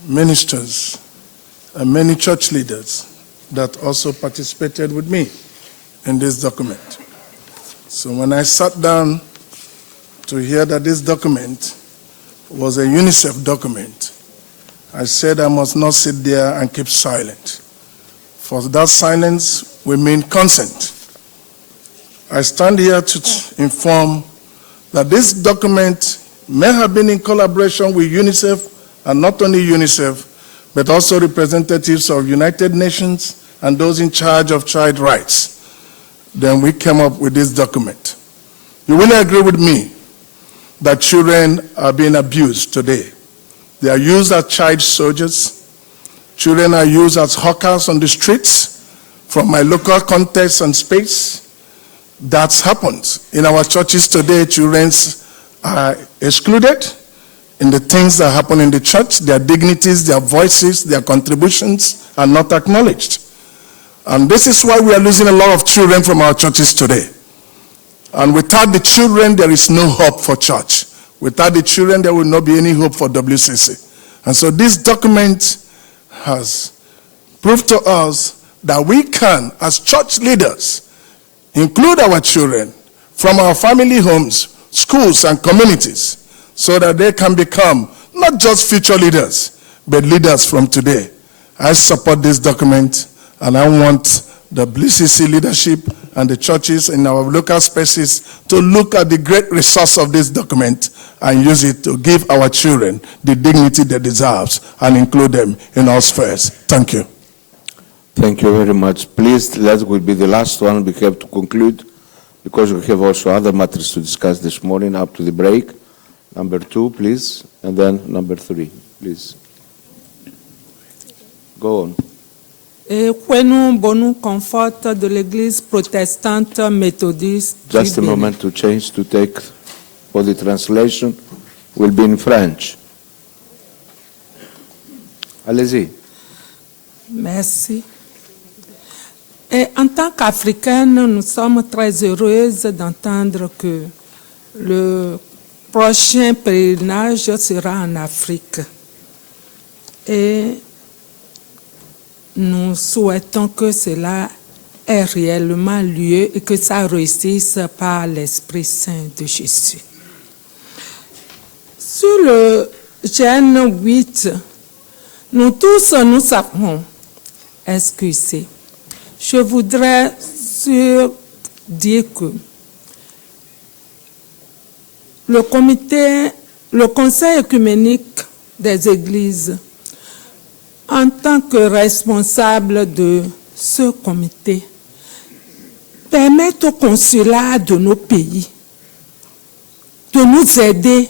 ministers and many church leaders that also participated with me in this document. So when I sat down to hear that this document was a UNICEF document, I said I must not sit there and keep silent. For that silence will mean consent. I stand here to inform that this document may have been in collaboration with UNICEF, and not only UNICEF, but also representatives of United Nations and those in charge of child rights. Then we came up with this document. You will agree with me that children are being abused today. They are used as child soldiers. Children are used as hawkers on the streets. From my local context and space, that's happened. In our churches today, children are excluded in the things that happen in the church. Their dignities, their voices, their contributions are not acknowledged. And this is why we are losing a lot of children from our churches today. And without the children, there is no hope for church. Without the children, there will not be any hope for WCC. And so this document has proved to us that we can, as church leaders, include our children from our family homes, schools, and communities, so that they can become not just future leaders, but leaders from today. I support this document, and I want the BCC leadership and the churches in our local spaces to look at the great resource of this document and use it to give our children the dignity they deserve and include them in all spheres. Thank you. Thank you very much. Please, that will be the last one. We have to conclude because we have also other matters to discuss this morning up to the break. Number 2, please, and then number 3, please. Go on. Et nous bonu comfort de l'Église protestante méthodiste. Just a moment to change to take for the translation will be in French. Allez-y. Merci. Et en tant qu'Africaine, nous sommes très heureuses d'entendre que le prochain pèlerinage sera en Afrique. Et nous souhaitons que cela ait réellement lieu et que ça réussisse par l'Esprit Saint de Jésus. Sur le Genèse 8, nous tous nous savons, excusez, je voudrais dire que le Conseil œcuménique des Églises, en tant que responsable de ce comité, permet au consulat de nos pays de nous aider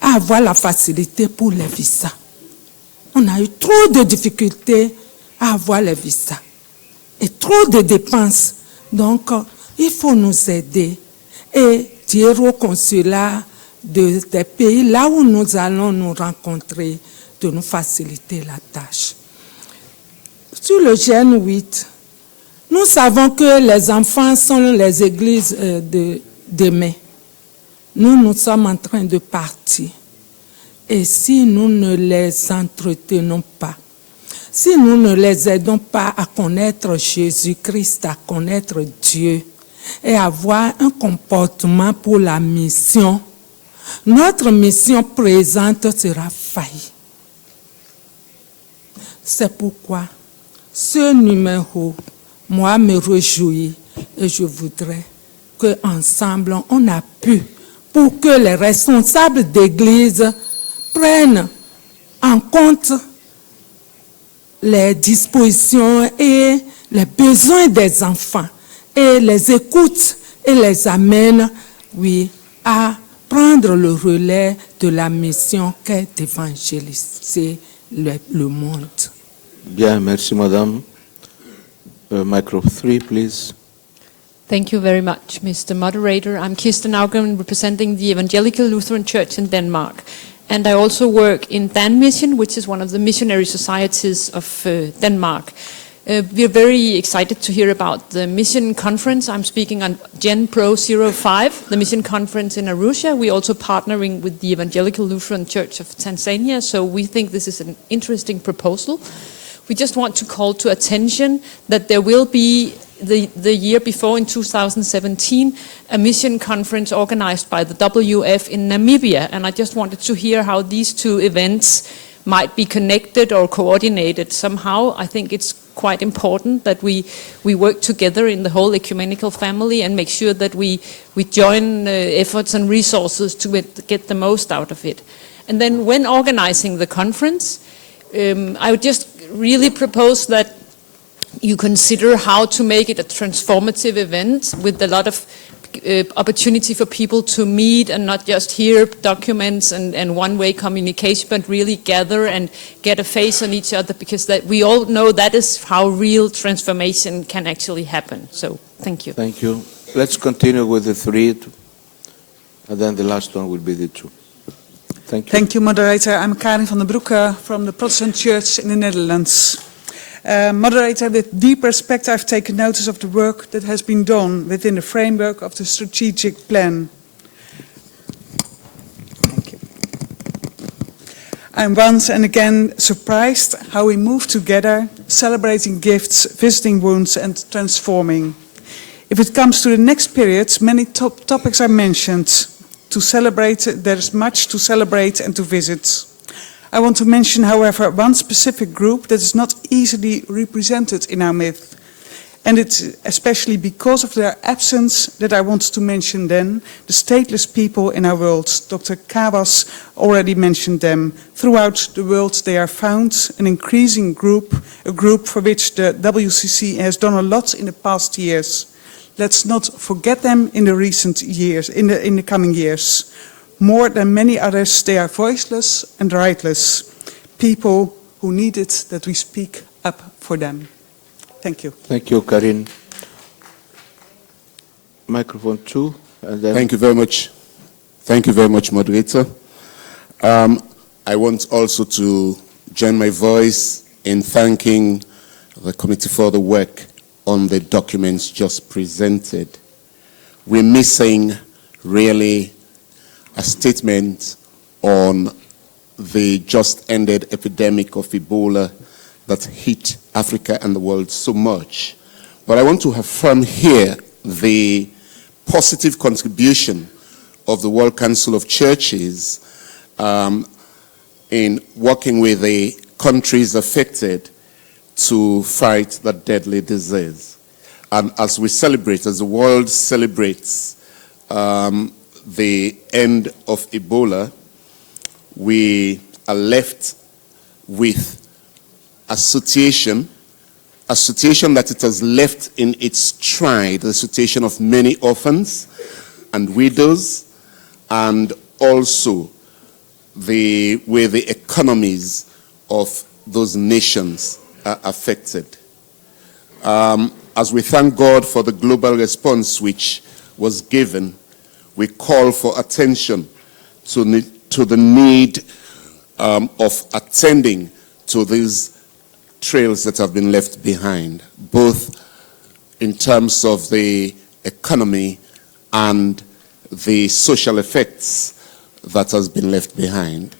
à avoir la facilité pour les visas. On a eu trop de difficultés à avoir les visas et trop de dépenses. Donc, il faut nous aider et dire au consulat des pays là où nous allons nous rencontrer de nous faciliter la tâche. Sur le Genèse 8, nous savons que les enfants sont les églises de demain. Nous sommes en train de partir. Et si nous ne les entretenons pas, si nous ne les aidons pas à connaître Jésus-Christ, à connaître Dieu et avoir un comportement pour la mission, notre mission présente sera faillie. C'est pourquoi ce numéro, moi, me réjouit et je voudrais qu'ensemble, on appuie pour que les responsables d'église prennent en compte les dispositions et les besoins des enfants et les écoutent et les amènent, oui, à prendre le relais de la mission qu'est d'évangéliser le monde. Bien, merci, madame. Micro 3, please. Thank you very much, Mr. Moderator. I'm Kirsten Augen, representing the Evangelical Lutheran Church in Denmark. And I also work in Dan Mission, which is one of the missionary societies of Denmark. We're very excited to hear about the mission conference. I'm speaking on Gen Pro 05, the mission conference in Arusha. We're also partnering with the Evangelical Lutheran Church of Tanzania, so we think this is an interesting proposal. We just want to call to attention that there will be the year before, in 2017, a mission conference organized by the WF in Namibia, and I just wanted to hear how these two events might be connected or coordinated somehow. I think it's quite important that we work together in the whole ecumenical family and make sure that we join efforts and resources to get the most out of it. And then when organizing the conference, I would just really propose that you consider how to make it a transformative event with a lot of opportunity for people to meet and not just hear documents and one-way communication, but really gather and get a face on each other, because that we all know that is how real transformation can actually happen. So, thank you. Thank you. Let's continue with the 3, and then the last one will be the 2. Thank you. Thank you, Moderator. I'm Karin van der Broeke from the Protestant Church in the Netherlands. Moderator, with deep respect, I've taken notice of the work that has been done within the framework of the strategic plan. Thank you. I'm once and again surprised how we move together, celebrating gifts, visiting wounds, and transforming. If it comes to the next period, many topics are mentioned. To celebrate, there is much to celebrate and to visit. I want to mention, however, one specific group that is not easily represented in our myth. And it's especially because of their absence that I want to mention them, the stateless people in our world. Dr. Kawas already mentioned them. Throughout the world they are found, an increasing group, a group for which the WCC has done a lot in the past years. Let's not forget them in the recent years, in the coming years. More than many others, they are voiceless and rightless. People who need it that we speak up for them. Thank you. Thank you, Karin. Microphone 2. And then Thank you very much. Thank you very much, Moderator. I want also to join my voice in thanking the committee for the work on the documents just presented. We're missing really a statement on the just ended epidemic of Ebola that hit Africa and the world so much. But I want to affirm here the positive contribution of the World Council of Churches in working with the countries affected to fight that deadly disease. And as we celebrate, as the world celebrates the end of Ebola, we are left with a situation that it has left in its stride, the situation of many orphans and widows, and also the way the economies of those nations are affected. As we thank God for the global response which was given, we call for attention to the need of attending to these trails that have been left behind, both in terms of the economy and the social effects that has been left behind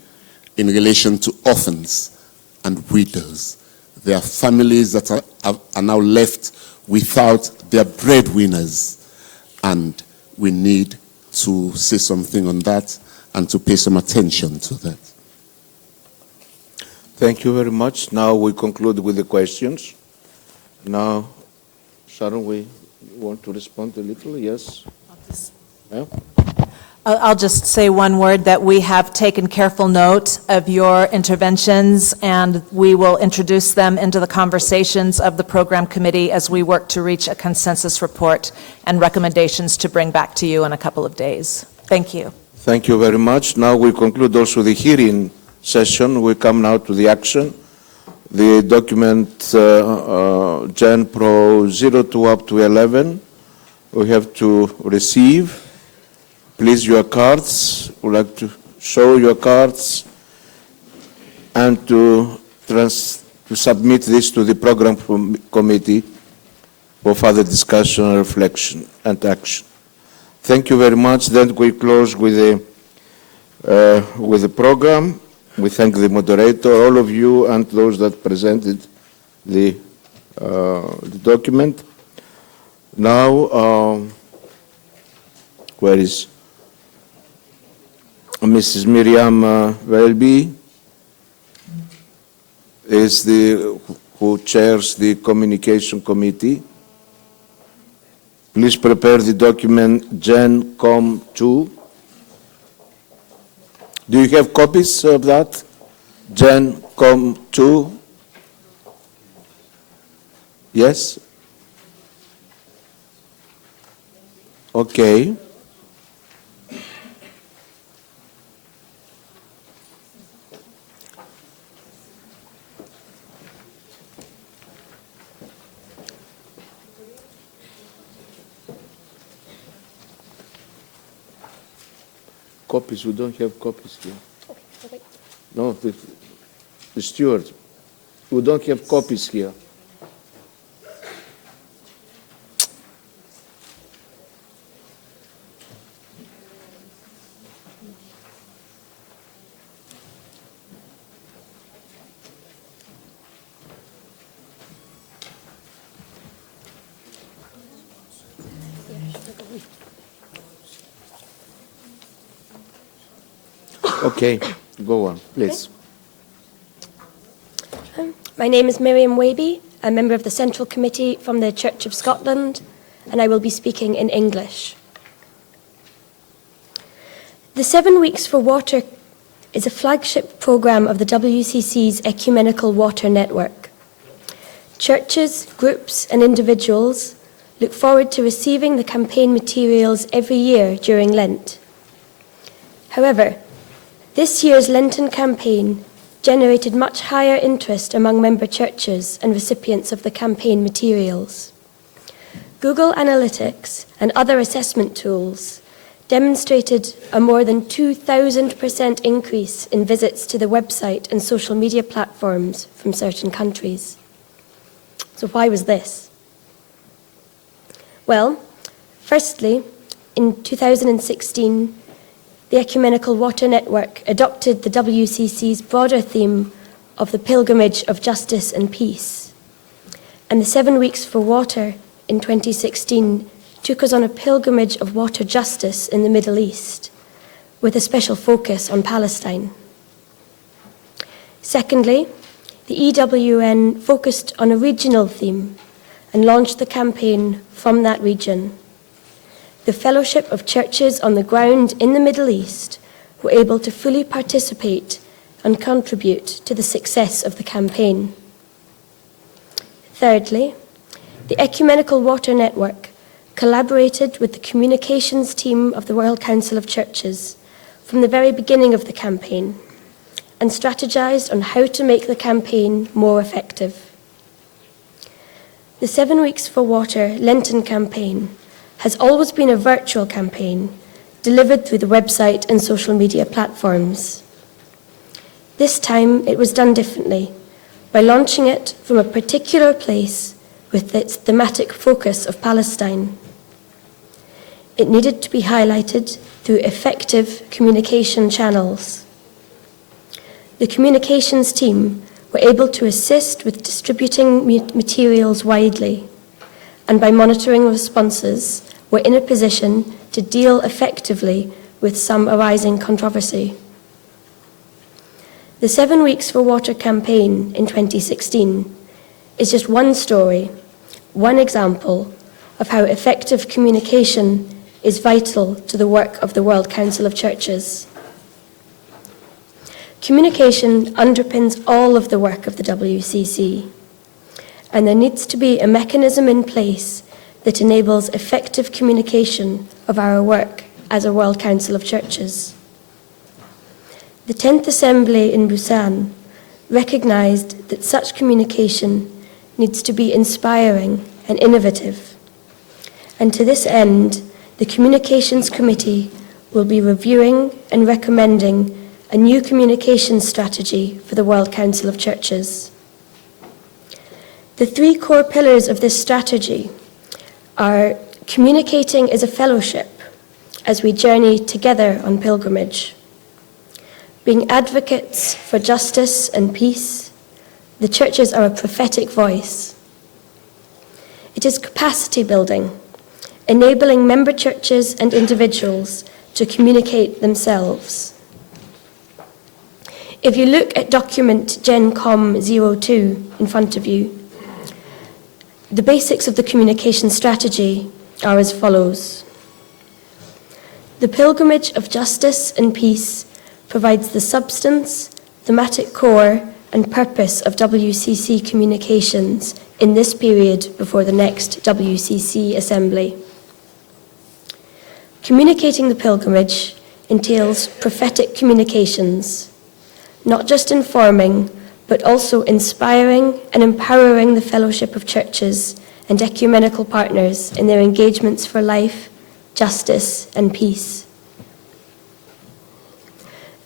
in relation to orphans and widows. There are families that are now left without their breadwinners, and we need to say something on that and to pay some attention to that. Thank you very much. Now we conclude with the questions. Now, Sharon, we want to respond a little? Yes? Yeah? I'll just say one word, that we have taken careful note of your interventions, and we will introduce them into the conversations of the program committee as we work to reach a consensus report and recommendations to bring back to you in a couple of days. Thank you. Thank you very much. Now we conclude also the hearing session. We come now to the action. the document Gen Pro 02 up to 11. We have to receive. Please, your cards. We'd like to show your cards and to submit this to the program committee for further discussion, reflection, and action. Thank you very much. Then we close with the program. We thank the moderator, all of you, and those that presented the document. Now, where is Mrs. Miriam Welby? Is who chairs the communication committee. Please prepare the document Gen Com 2. Do you have copies of that? Gen Com 2? Yes? Okay. Copies, we don't have copies here. No, the steward, we don't have copies here. Okay, go on, please. My name is Miriam Waby, a member of the Central Committee from the Church of Scotland, and I will be speaking in English. The 7 Weeks for Water is a flagship programme of the WCC's Ecumenical Water Network. Churches, groups and individuals look forward to receiving the campaign materials every year during Lent. However, this year's Lenten campaign generated much higher interest among member churches and recipients of the campaign materials. Google Analytics and other assessment tools demonstrated a more than 2,000% increase in visits to the website and social media platforms from certain countries. So why was this? Well, firstly, in 2016, the Ecumenical Water Network adopted the WCC's broader theme of the pilgrimage of justice and peace. And the 7 Weeks for Water in 2016 took us on a pilgrimage of water justice in the Middle East, with a special focus on Palestine. Secondly, the EWN focused on a regional theme and launched the campaign from that region. The Fellowship of Churches on the Ground in the Middle East were able to fully participate and contribute to the success of the campaign. Thirdly, the Ecumenical Water Network collaborated with the communications team of the World Council of Churches from the very beginning of the campaign and strategized on how to make the campaign more effective. The 7 Weeks for Water Lenten campaign has always been a virtual campaign delivered through the website and social media platforms. This time it was done differently by launching it from a particular place with its thematic focus of Palestine. It needed to be highlighted through effective communication channels. The communications team were able to assist with distributing materials widely, and by monitoring responses, were in a position to deal effectively with some arising controversy. The 7 Weeks for Water campaign in 2016 is just one story, one example of how effective communication is vital to the work of the World Council of Churches. Communication underpins all of the work of the WCC, and there needs to be a mechanism in place that enables effective communication of our work as a World Council of Churches. The 10th Assembly in Busan recognised that such communication needs to be inspiring and innovative. And to this end, the Communications Committee will be reviewing and recommending a new communications strategy for the World Council of Churches. The three core pillars of this strategy are communicating as a fellowship as we journey together on pilgrimage, being advocates for justice and peace. The churches are a prophetic voice. It is capacity building, enabling member churches and individuals to communicate themselves. If you look at document GenCom 02 in front of you, the basics of the communication strategy are as follows. The pilgrimage of justice and peace provides the substance, thematic core, and purpose of WCC communications in this period before the next WCC Assembly. Communicating the pilgrimage entails prophetic communications, not just informing, but also inspiring and empowering the fellowship of churches and ecumenical partners in their engagements for life, justice, and peace.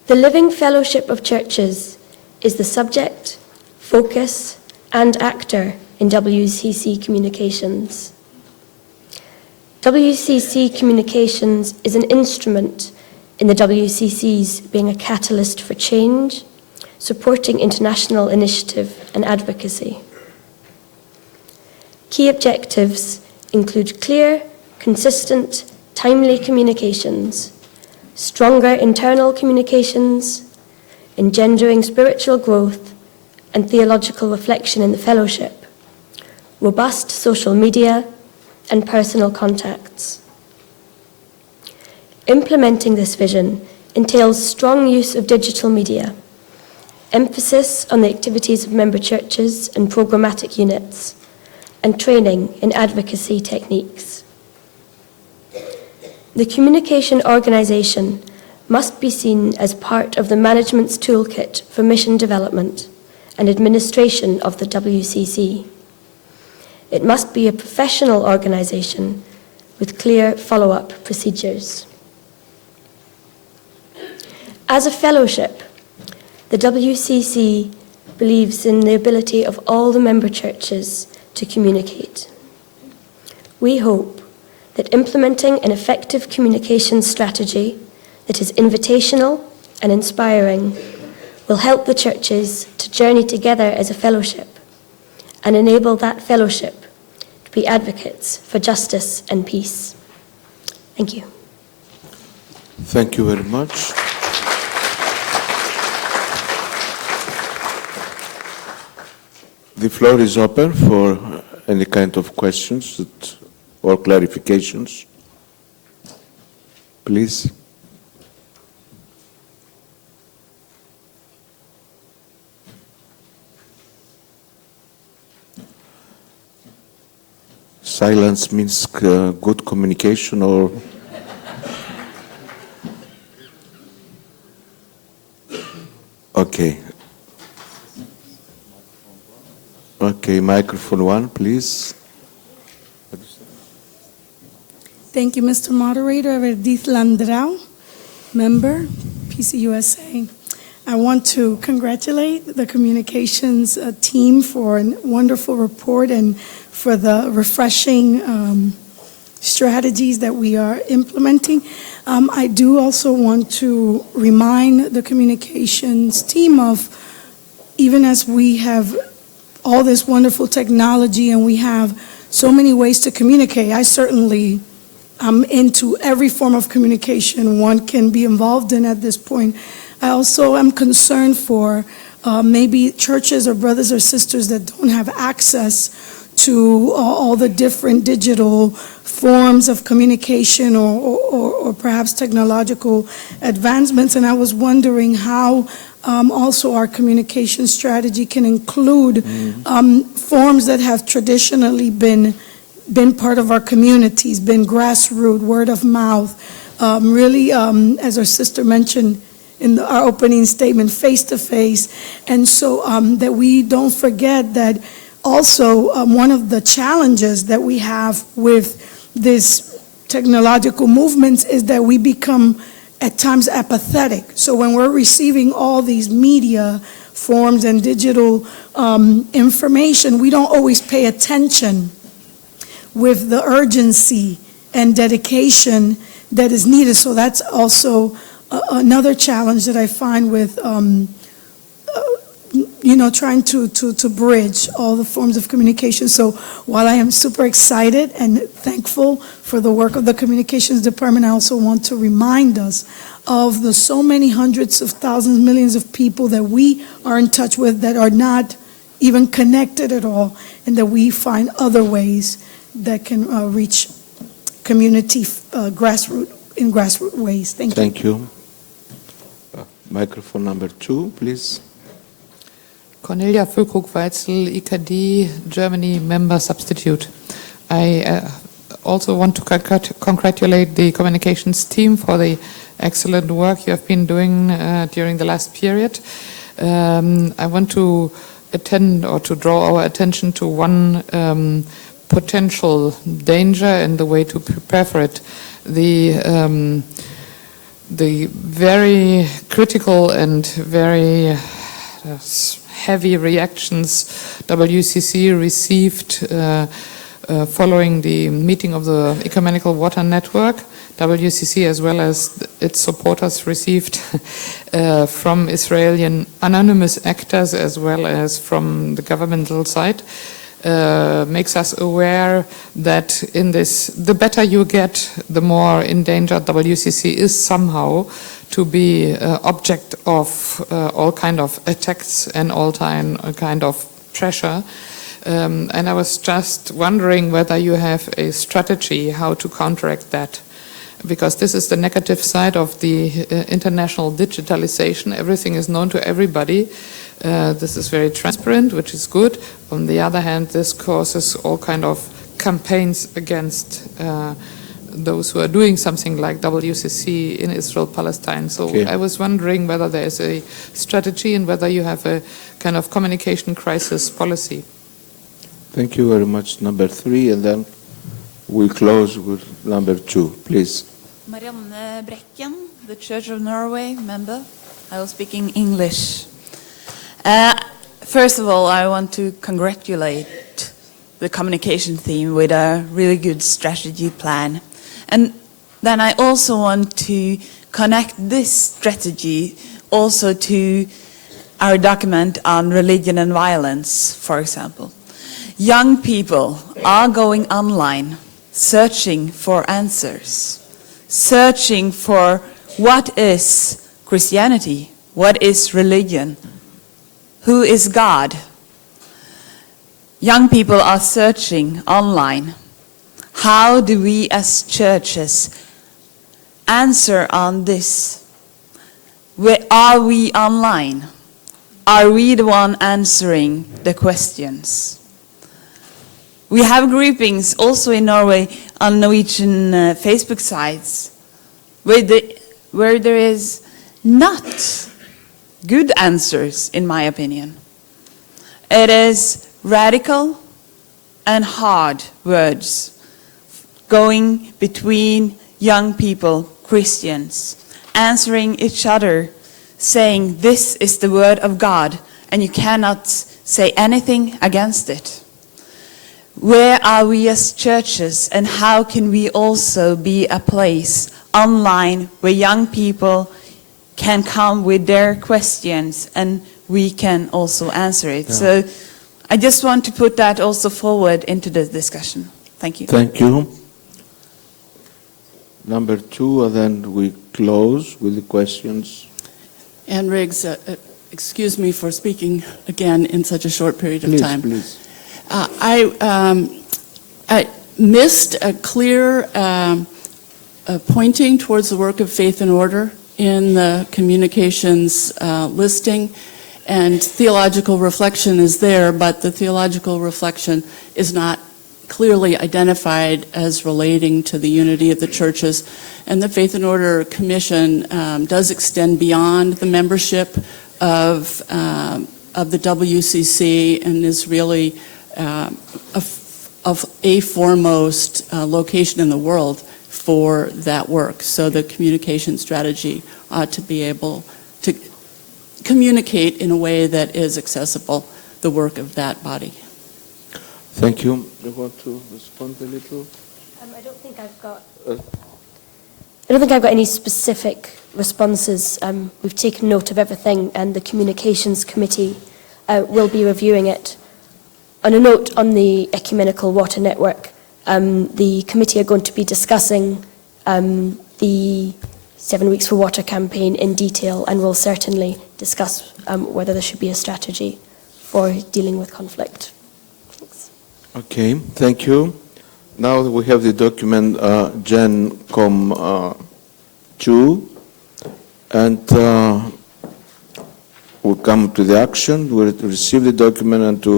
The living fellowship of churches is the subject, focus, and actor in WCC communications. WCC communications is an instrument in the WCC's being a catalyst for change, supporting international initiative and advocacy. Key objectives include clear, consistent, timely communications, stronger internal communications, engendering spiritual growth and theological reflection in the fellowship, robust social media, and personal contacts. Implementing this vision entails strong use of digital media, emphasis on the activities of member churches and programmatic units, and training in advocacy techniques. The communication organisation must be seen as part of the management's toolkit for mission development and administration of the WCC. It must be a professional organisation with clear follow-up procedures. As a fellowship, the WCC believes in the ability of all the member churches to communicate. We hope that implementing an effective communication strategy that is invitational and inspiring will help the churches to journey together as a fellowship and enable that fellowship to be advocates for justice and peace. Thank you. Thank you very much. The floor is open for any kind of questions or clarifications. Please. Silence means good communication or... Okay. Okay, microphone one, please. Thank you, Mr. Moderator. Verdith Landrau, member, PCUSA. I want to congratulate the communications team for a wonderful report and for the refreshing strategies that we are implementing. I do also want to remind the communications team of, even as we have all this wonderful technology and we have so many ways to communicate, I certainly am into every form of communication one can be involved in at this point. I also am concerned for maybe churches or brothers or sisters that don't have access to all the different digital forms of communication or perhaps technological advancements. And I was wondering how also our communication strategy can include forms that have traditionally been part of our communities, been grassroots, word of mouth, really, as our sister mentioned, in our opening statement, face-to-face. And so that we don't forget that also one of the challenges that we have with this technological movements is that we become at times apathetic. So when we're receiving all these media forms and digital information, we don't always pay attention with the urgency and dedication that is needed. So that's also another challenge that I find with trying to bridge all the forms of communication. So while I am super excited and thankful for the work of the communications department, I also want to remind us of the so many hundreds of thousands, millions of people that we are in touch with that are not even connected at all, and that we find other ways that can reach community grassroots ways. Thank you. Thank you. Microphone number 2, please. Cornelia Füllkrug-Weitzel, EKD, Germany member substitute. I also want to congratulate the communications team for the excellent work you have been doing during the last period. I want to draw our attention to one potential danger and the way to prepare for it. The very critical and very heavy reactions WCC received following the meeting of the Ecumenical Water Network. WCC, as well as its supporters, received from Israeli anonymous actors as well as from the governmental side, makes us aware that in this, the better you get, the more endangered WCC is somehow to be object of all kind of attacks and all kind of pressure. And I was just wondering whether you have a strategy how to counteract that. Because this is the negative side of the international digitalization. Everything is known to everybody. This is very transparent, which is good. On the other hand, this causes all kind of campaigns against those who are doing something like WCC in Israel, Palestine. So Okay. I was wondering whether there is a strategy and whether you have a kind of communication crisis policy. Thank you very much. Number 3, and then we close with number 2, please. Marianne Brekken, the Church of Norway member. I will speak in English. First of all, I want to congratulate the communication team with a really good strategy plan. And then I also want to connect this strategy also to our document on religion and violence, for example. Young people are going online, searching for answers, searching for what is Christianity, what is religion, who is God. Young people are searching online. How do we as churches answer on this? Where are we online? Are we the one answering the questions? We have groupings also in Norway on Norwegian Facebook sites where there is not good answers, in my opinion. It is radical and hard words going between young people, Christians, answering each other, saying this is the word of God and you cannot say anything against it. Where are we as churches, and how can we also be a place online where young people can come with their questions and we can also answer it? Yeah. So I just want to put that also forward into the discussion. Thank you. Thank you. Number 2, and then we close with the questions. Ann Riggs, excuse me for speaking again in such a short period of time. Please. I missed a clear pointing towards the work of Faith and Order in the communications listing, and theological reflection is there, but the theological reflection is not clearly identified as relating to the unity of the churches. And the Faith and Order Commission does extend beyond the membership of the WCC and is really of a foremost location in the world for that work. So the communication strategy ought to be able to communicate in a way that is accessible the work of that body. Thank you. You want to respond a little? I don't think I've got any specific responses. We've taken note of everything, and the Communications Committee will be reviewing it. On a note on the Ecumenical Water Network, the committee are going to be discussing the 7 Weeks for Water campaign in detail, and will certainly discuss whether there should be a strategy for dealing with conflict. Thanks. Okay, thank you. Now we have the document Gen Com 2, and we'll come to the action. We'll receive the document and to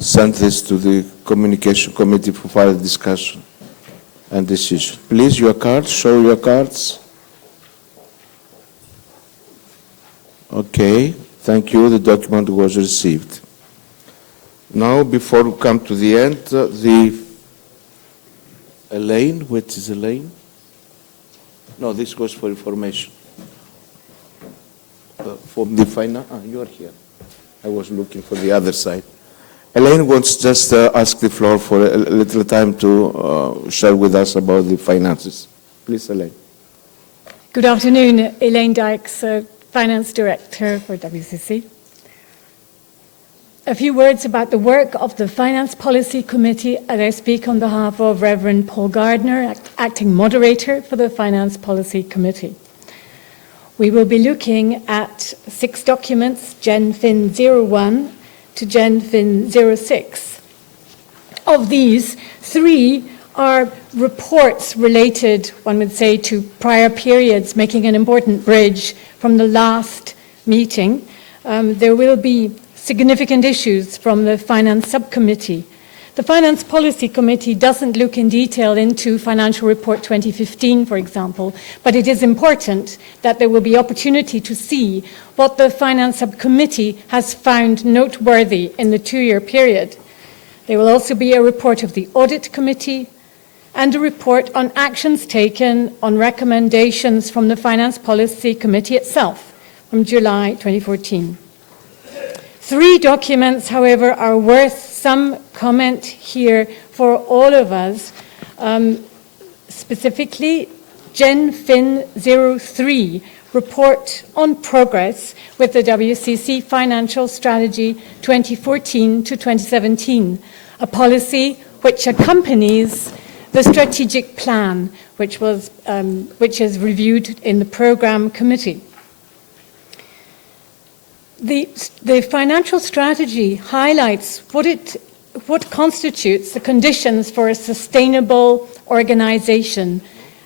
send this to the Communication Committee for further discussion and decision. Please, your cards, show your cards. Okay, thank you. The document was received. Now, before we come to the end, Elaine, which is Elaine? No, this goes for information. From the finance, you are here. I was looking for the other side. Elaine wants just ask the floor for a little time to share with us about the finances. Please, Elaine. Good afternoon, Elaine Dykes, Finance Director for WCC. A few words about the work of the Finance Policy Committee as I speak on behalf of Reverend Paul Gardner, Acting Moderator for the Finance Policy Committee. We will be looking at 6 documents, Gen Fin 01 to Gen Fin 06. Of these, 3 are reports related, one would say, to prior periods, making an important bridge from the last meeting. There will be significant issues from the Finance Subcommittee. The Finance Policy Committee doesn't look in detail into Financial Report 2015, for example, but it is important that there will be opportunity to see what the Finance Subcommittee has found noteworthy in the 2-year period. There will also be a report of the Audit Committee and a report on actions taken on recommendations from the Finance Policy Committee itself from July 2014. 3 documents, however, are worth some comment here for all of us. Specifically, Gen Fin 03, report on progress with the WCC Financial Strategy 2014 to 2017, a policy which accompanies the strategic plan, which is reviewed in the Programme Committee. The financial strategy highlights what constitutes the conditions for a sustainable organization.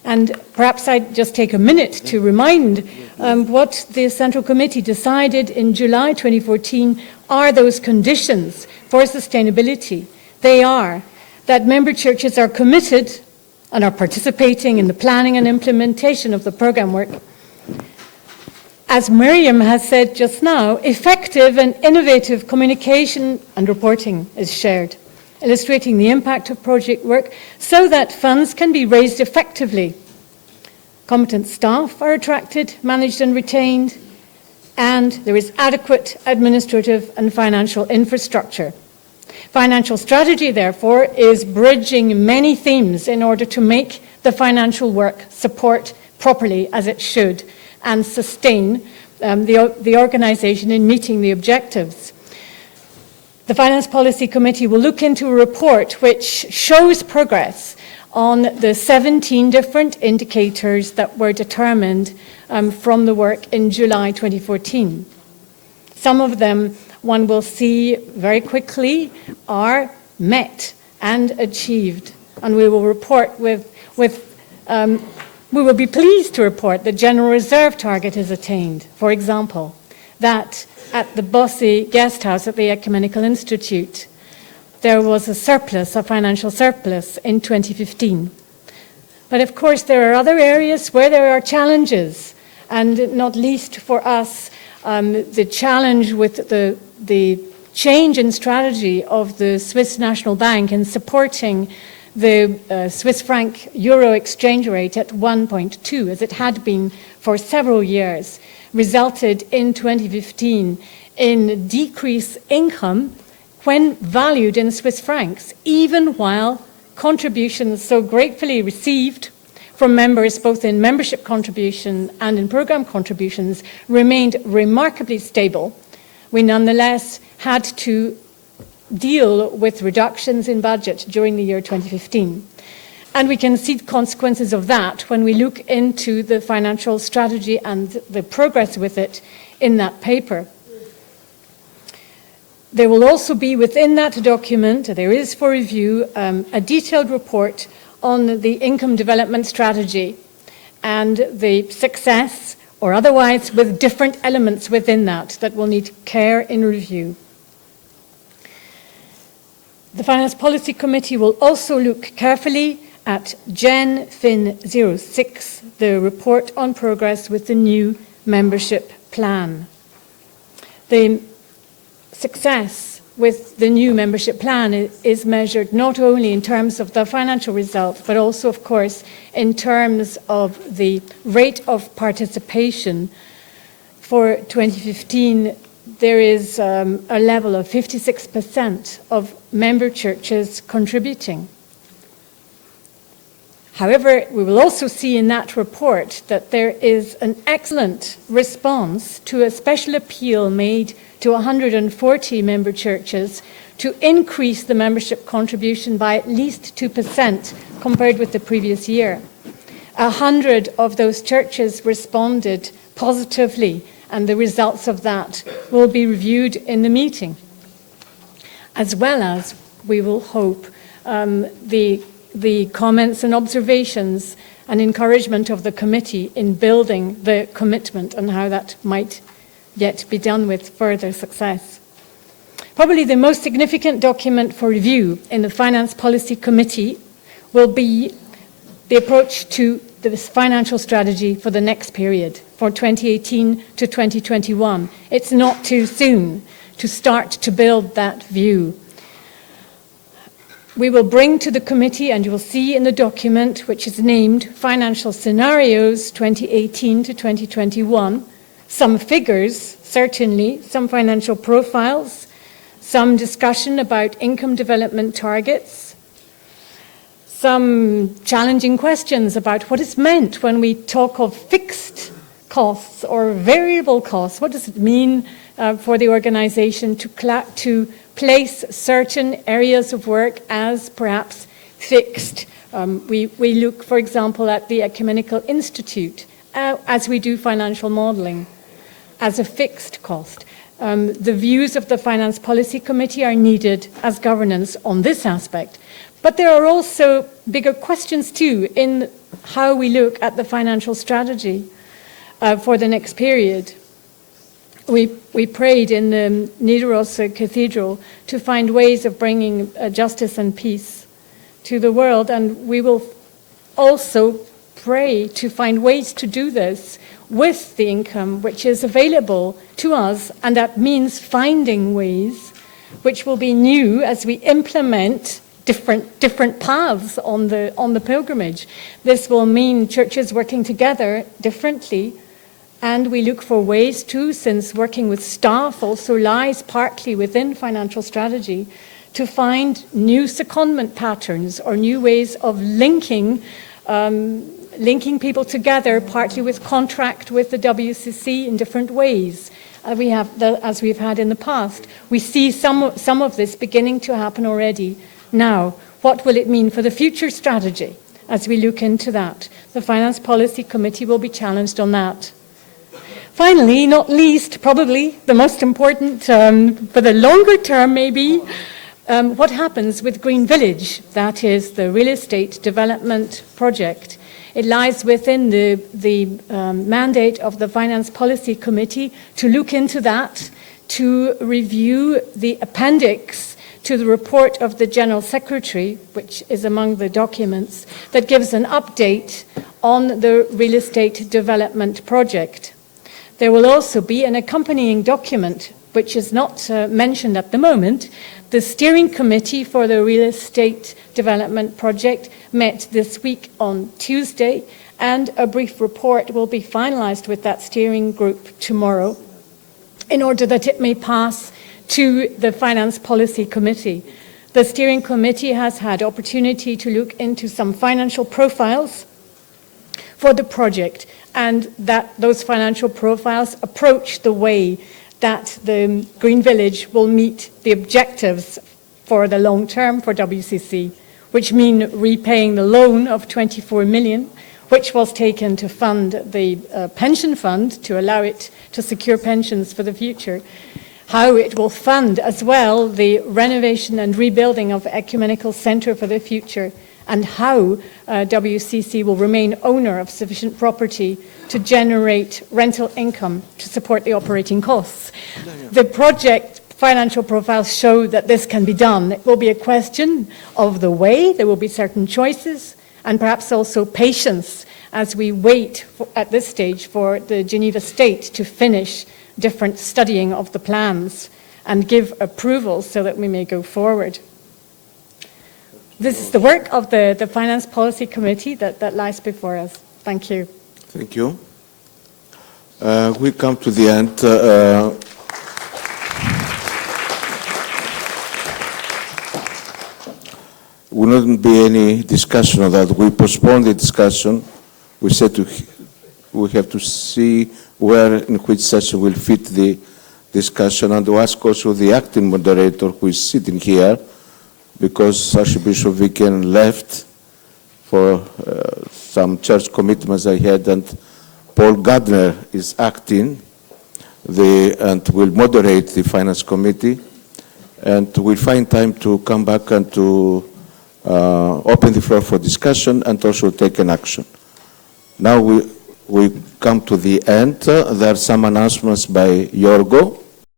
And perhaps I'd just take a minute to remind what the Central Committee decided in July 2014 are those conditions for sustainability. They are that member churches are committed and are participating in the planning and implementation of the program work. As Miriam has said just now, effective and innovative communication and reporting is shared, illustrating the impact of project work so that funds can be raised effectively. Competent staff are attracted, managed and retained, and there is adequate administrative and financial infrastructure. Financial strategy, therefore, is bridging many themes in order to make the financial work support properly as it should and sustain the organisation in meeting the objectives. The Finance Policy Committee will look into a report which shows progress on the 17 different indicators that were determined from the work in July 2014. Some of them, one will see very quickly, are met and achieved, and we will report we will be pleased to report that General Reserve target is attained. For example, that at the Bossy Guest House at the Ecumenical Institute, there was a surplus, a financial surplus in 2015. But of course, there are other areas where there are challenges, and not least for us, the challenge with the change in strategy of the Swiss National Bank in supporting the Swiss franc euro exchange rate at 1.2, as it had been for several years, resulted in 2015 in decreased income when valued in Swiss francs, even while contributions so gratefully received from members, both in membership contribution and in program contributions, remained remarkably stable. We nonetheless had to deal with reductions in budget during the year 2015. And we can see the consequences of that when we look into the financial strategy and the progress with it in that paper. There will also be within that document, there is for review, a detailed report on the income development strategy and the success, or otherwise with different elements within that will need care in review. The Finance Policy Committee will also look carefully at Gen Fin 06, the report on progress with the new membership plan. The success with the new membership plan is measured not only in terms of the financial result, but also, of course, in terms of the rate of participation. For 2015, there is a level of 56% of member churches contributing. However, we will also see in that report that there is an excellent response to a special appeal made to 140 member churches to increase the membership contribution by at least 2% compared with the previous year. 100 of those churches responded positively, and the results of that will be reviewed in the meeting, as well as, we will hope, the comments and observations and encouragement of the committee in building the commitment and how that might yet be done with further success. Probably the most significant document for review in the Finance Policy Committee will be the approach to the financial strategy for the next period, for 2018 to 2021. It's not too soon to start to build that view. We will bring to the committee, and you will see in the document, which is named Financial Scenarios 2018 to 2021, some figures, certainly, some financial profiles, some discussion about income development targets, some challenging questions about what is meant when we talk of fixed costs or variable costs. What does it mean for the organization to place certain areas of work as perhaps fixed? We look, for example, at the Ecumenical Institute, as we do financial modeling, as a fixed cost. The views of the Finance Policy Committee are needed as governance on this aspect. But there are also bigger questions too in how we look at the financial strategy for the next period. We prayed in the Nidaros Cathedral to find ways of bringing justice and peace to the world, and we will also pray to find ways to do this with the income which is available to us, and that means finding ways which will be new as we implement different paths on the pilgrimage. This will mean churches working together differently, and we look for ways too, since working with staff also lies partly within financial strategy, to find new secondment patterns or new ways of linking people together, partly with contract with the WCC in different ways, as we've had in the past. We see some of this beginning to happen already. Now, what will it mean for the future strategy as we look into that? The Finance Policy Committee will be challenged on that. Finally, not least, probably the most important for the longer term maybe, what happens with Green Village, that is the real estate development project. It lies within the mandate of the Finance Policy Committee to look into that, to review the appendix to the report of the General Secretary, which is among the documents, that gives an update on the real estate development project. There will also be an accompanying document, which is not mentioned at the moment. The steering committee for the real estate development project met this week on Tuesday, and a brief report will be finalized with that steering group tomorrow in order that it may pass to the Finance Policy Committee. The steering committee has had opportunity to look into some financial profiles for the project, and that those financial profiles approach the way that the Green Village will meet the objectives for the long term for WCC, which mean repaying the loan of 24 million, which was taken to fund the pension fund to allow it to secure pensions for the future. How it will fund as well the renovation and rebuilding of Ecumenical Centre for the future, and how WCC will remain owner of sufficient property to generate rental income to support the operating costs. The project financial profiles show that this can be done. It will be a question of the way. There will be certain choices, and perhaps also patience as we wait at this stage for the Geneva State to finish different studying of the plans and give approval so that we may go forward. This is the work of the Finance Policy Committee that lies before us. Thank you. Thank you. We come to the end. Will not be any discussion on that. We postponed the discussion. We said we have to see where, in which session will fit the discussion, and to ask also the acting moderator who is sitting here, because Archbishop Viken left for some church commitments I had, and Paul Gardner is acting and will moderate the Finance Committee, and we'll find time to come back and to open the floor for discussion and also take an action. Now we come to the end. There are some announcements by Yorgo.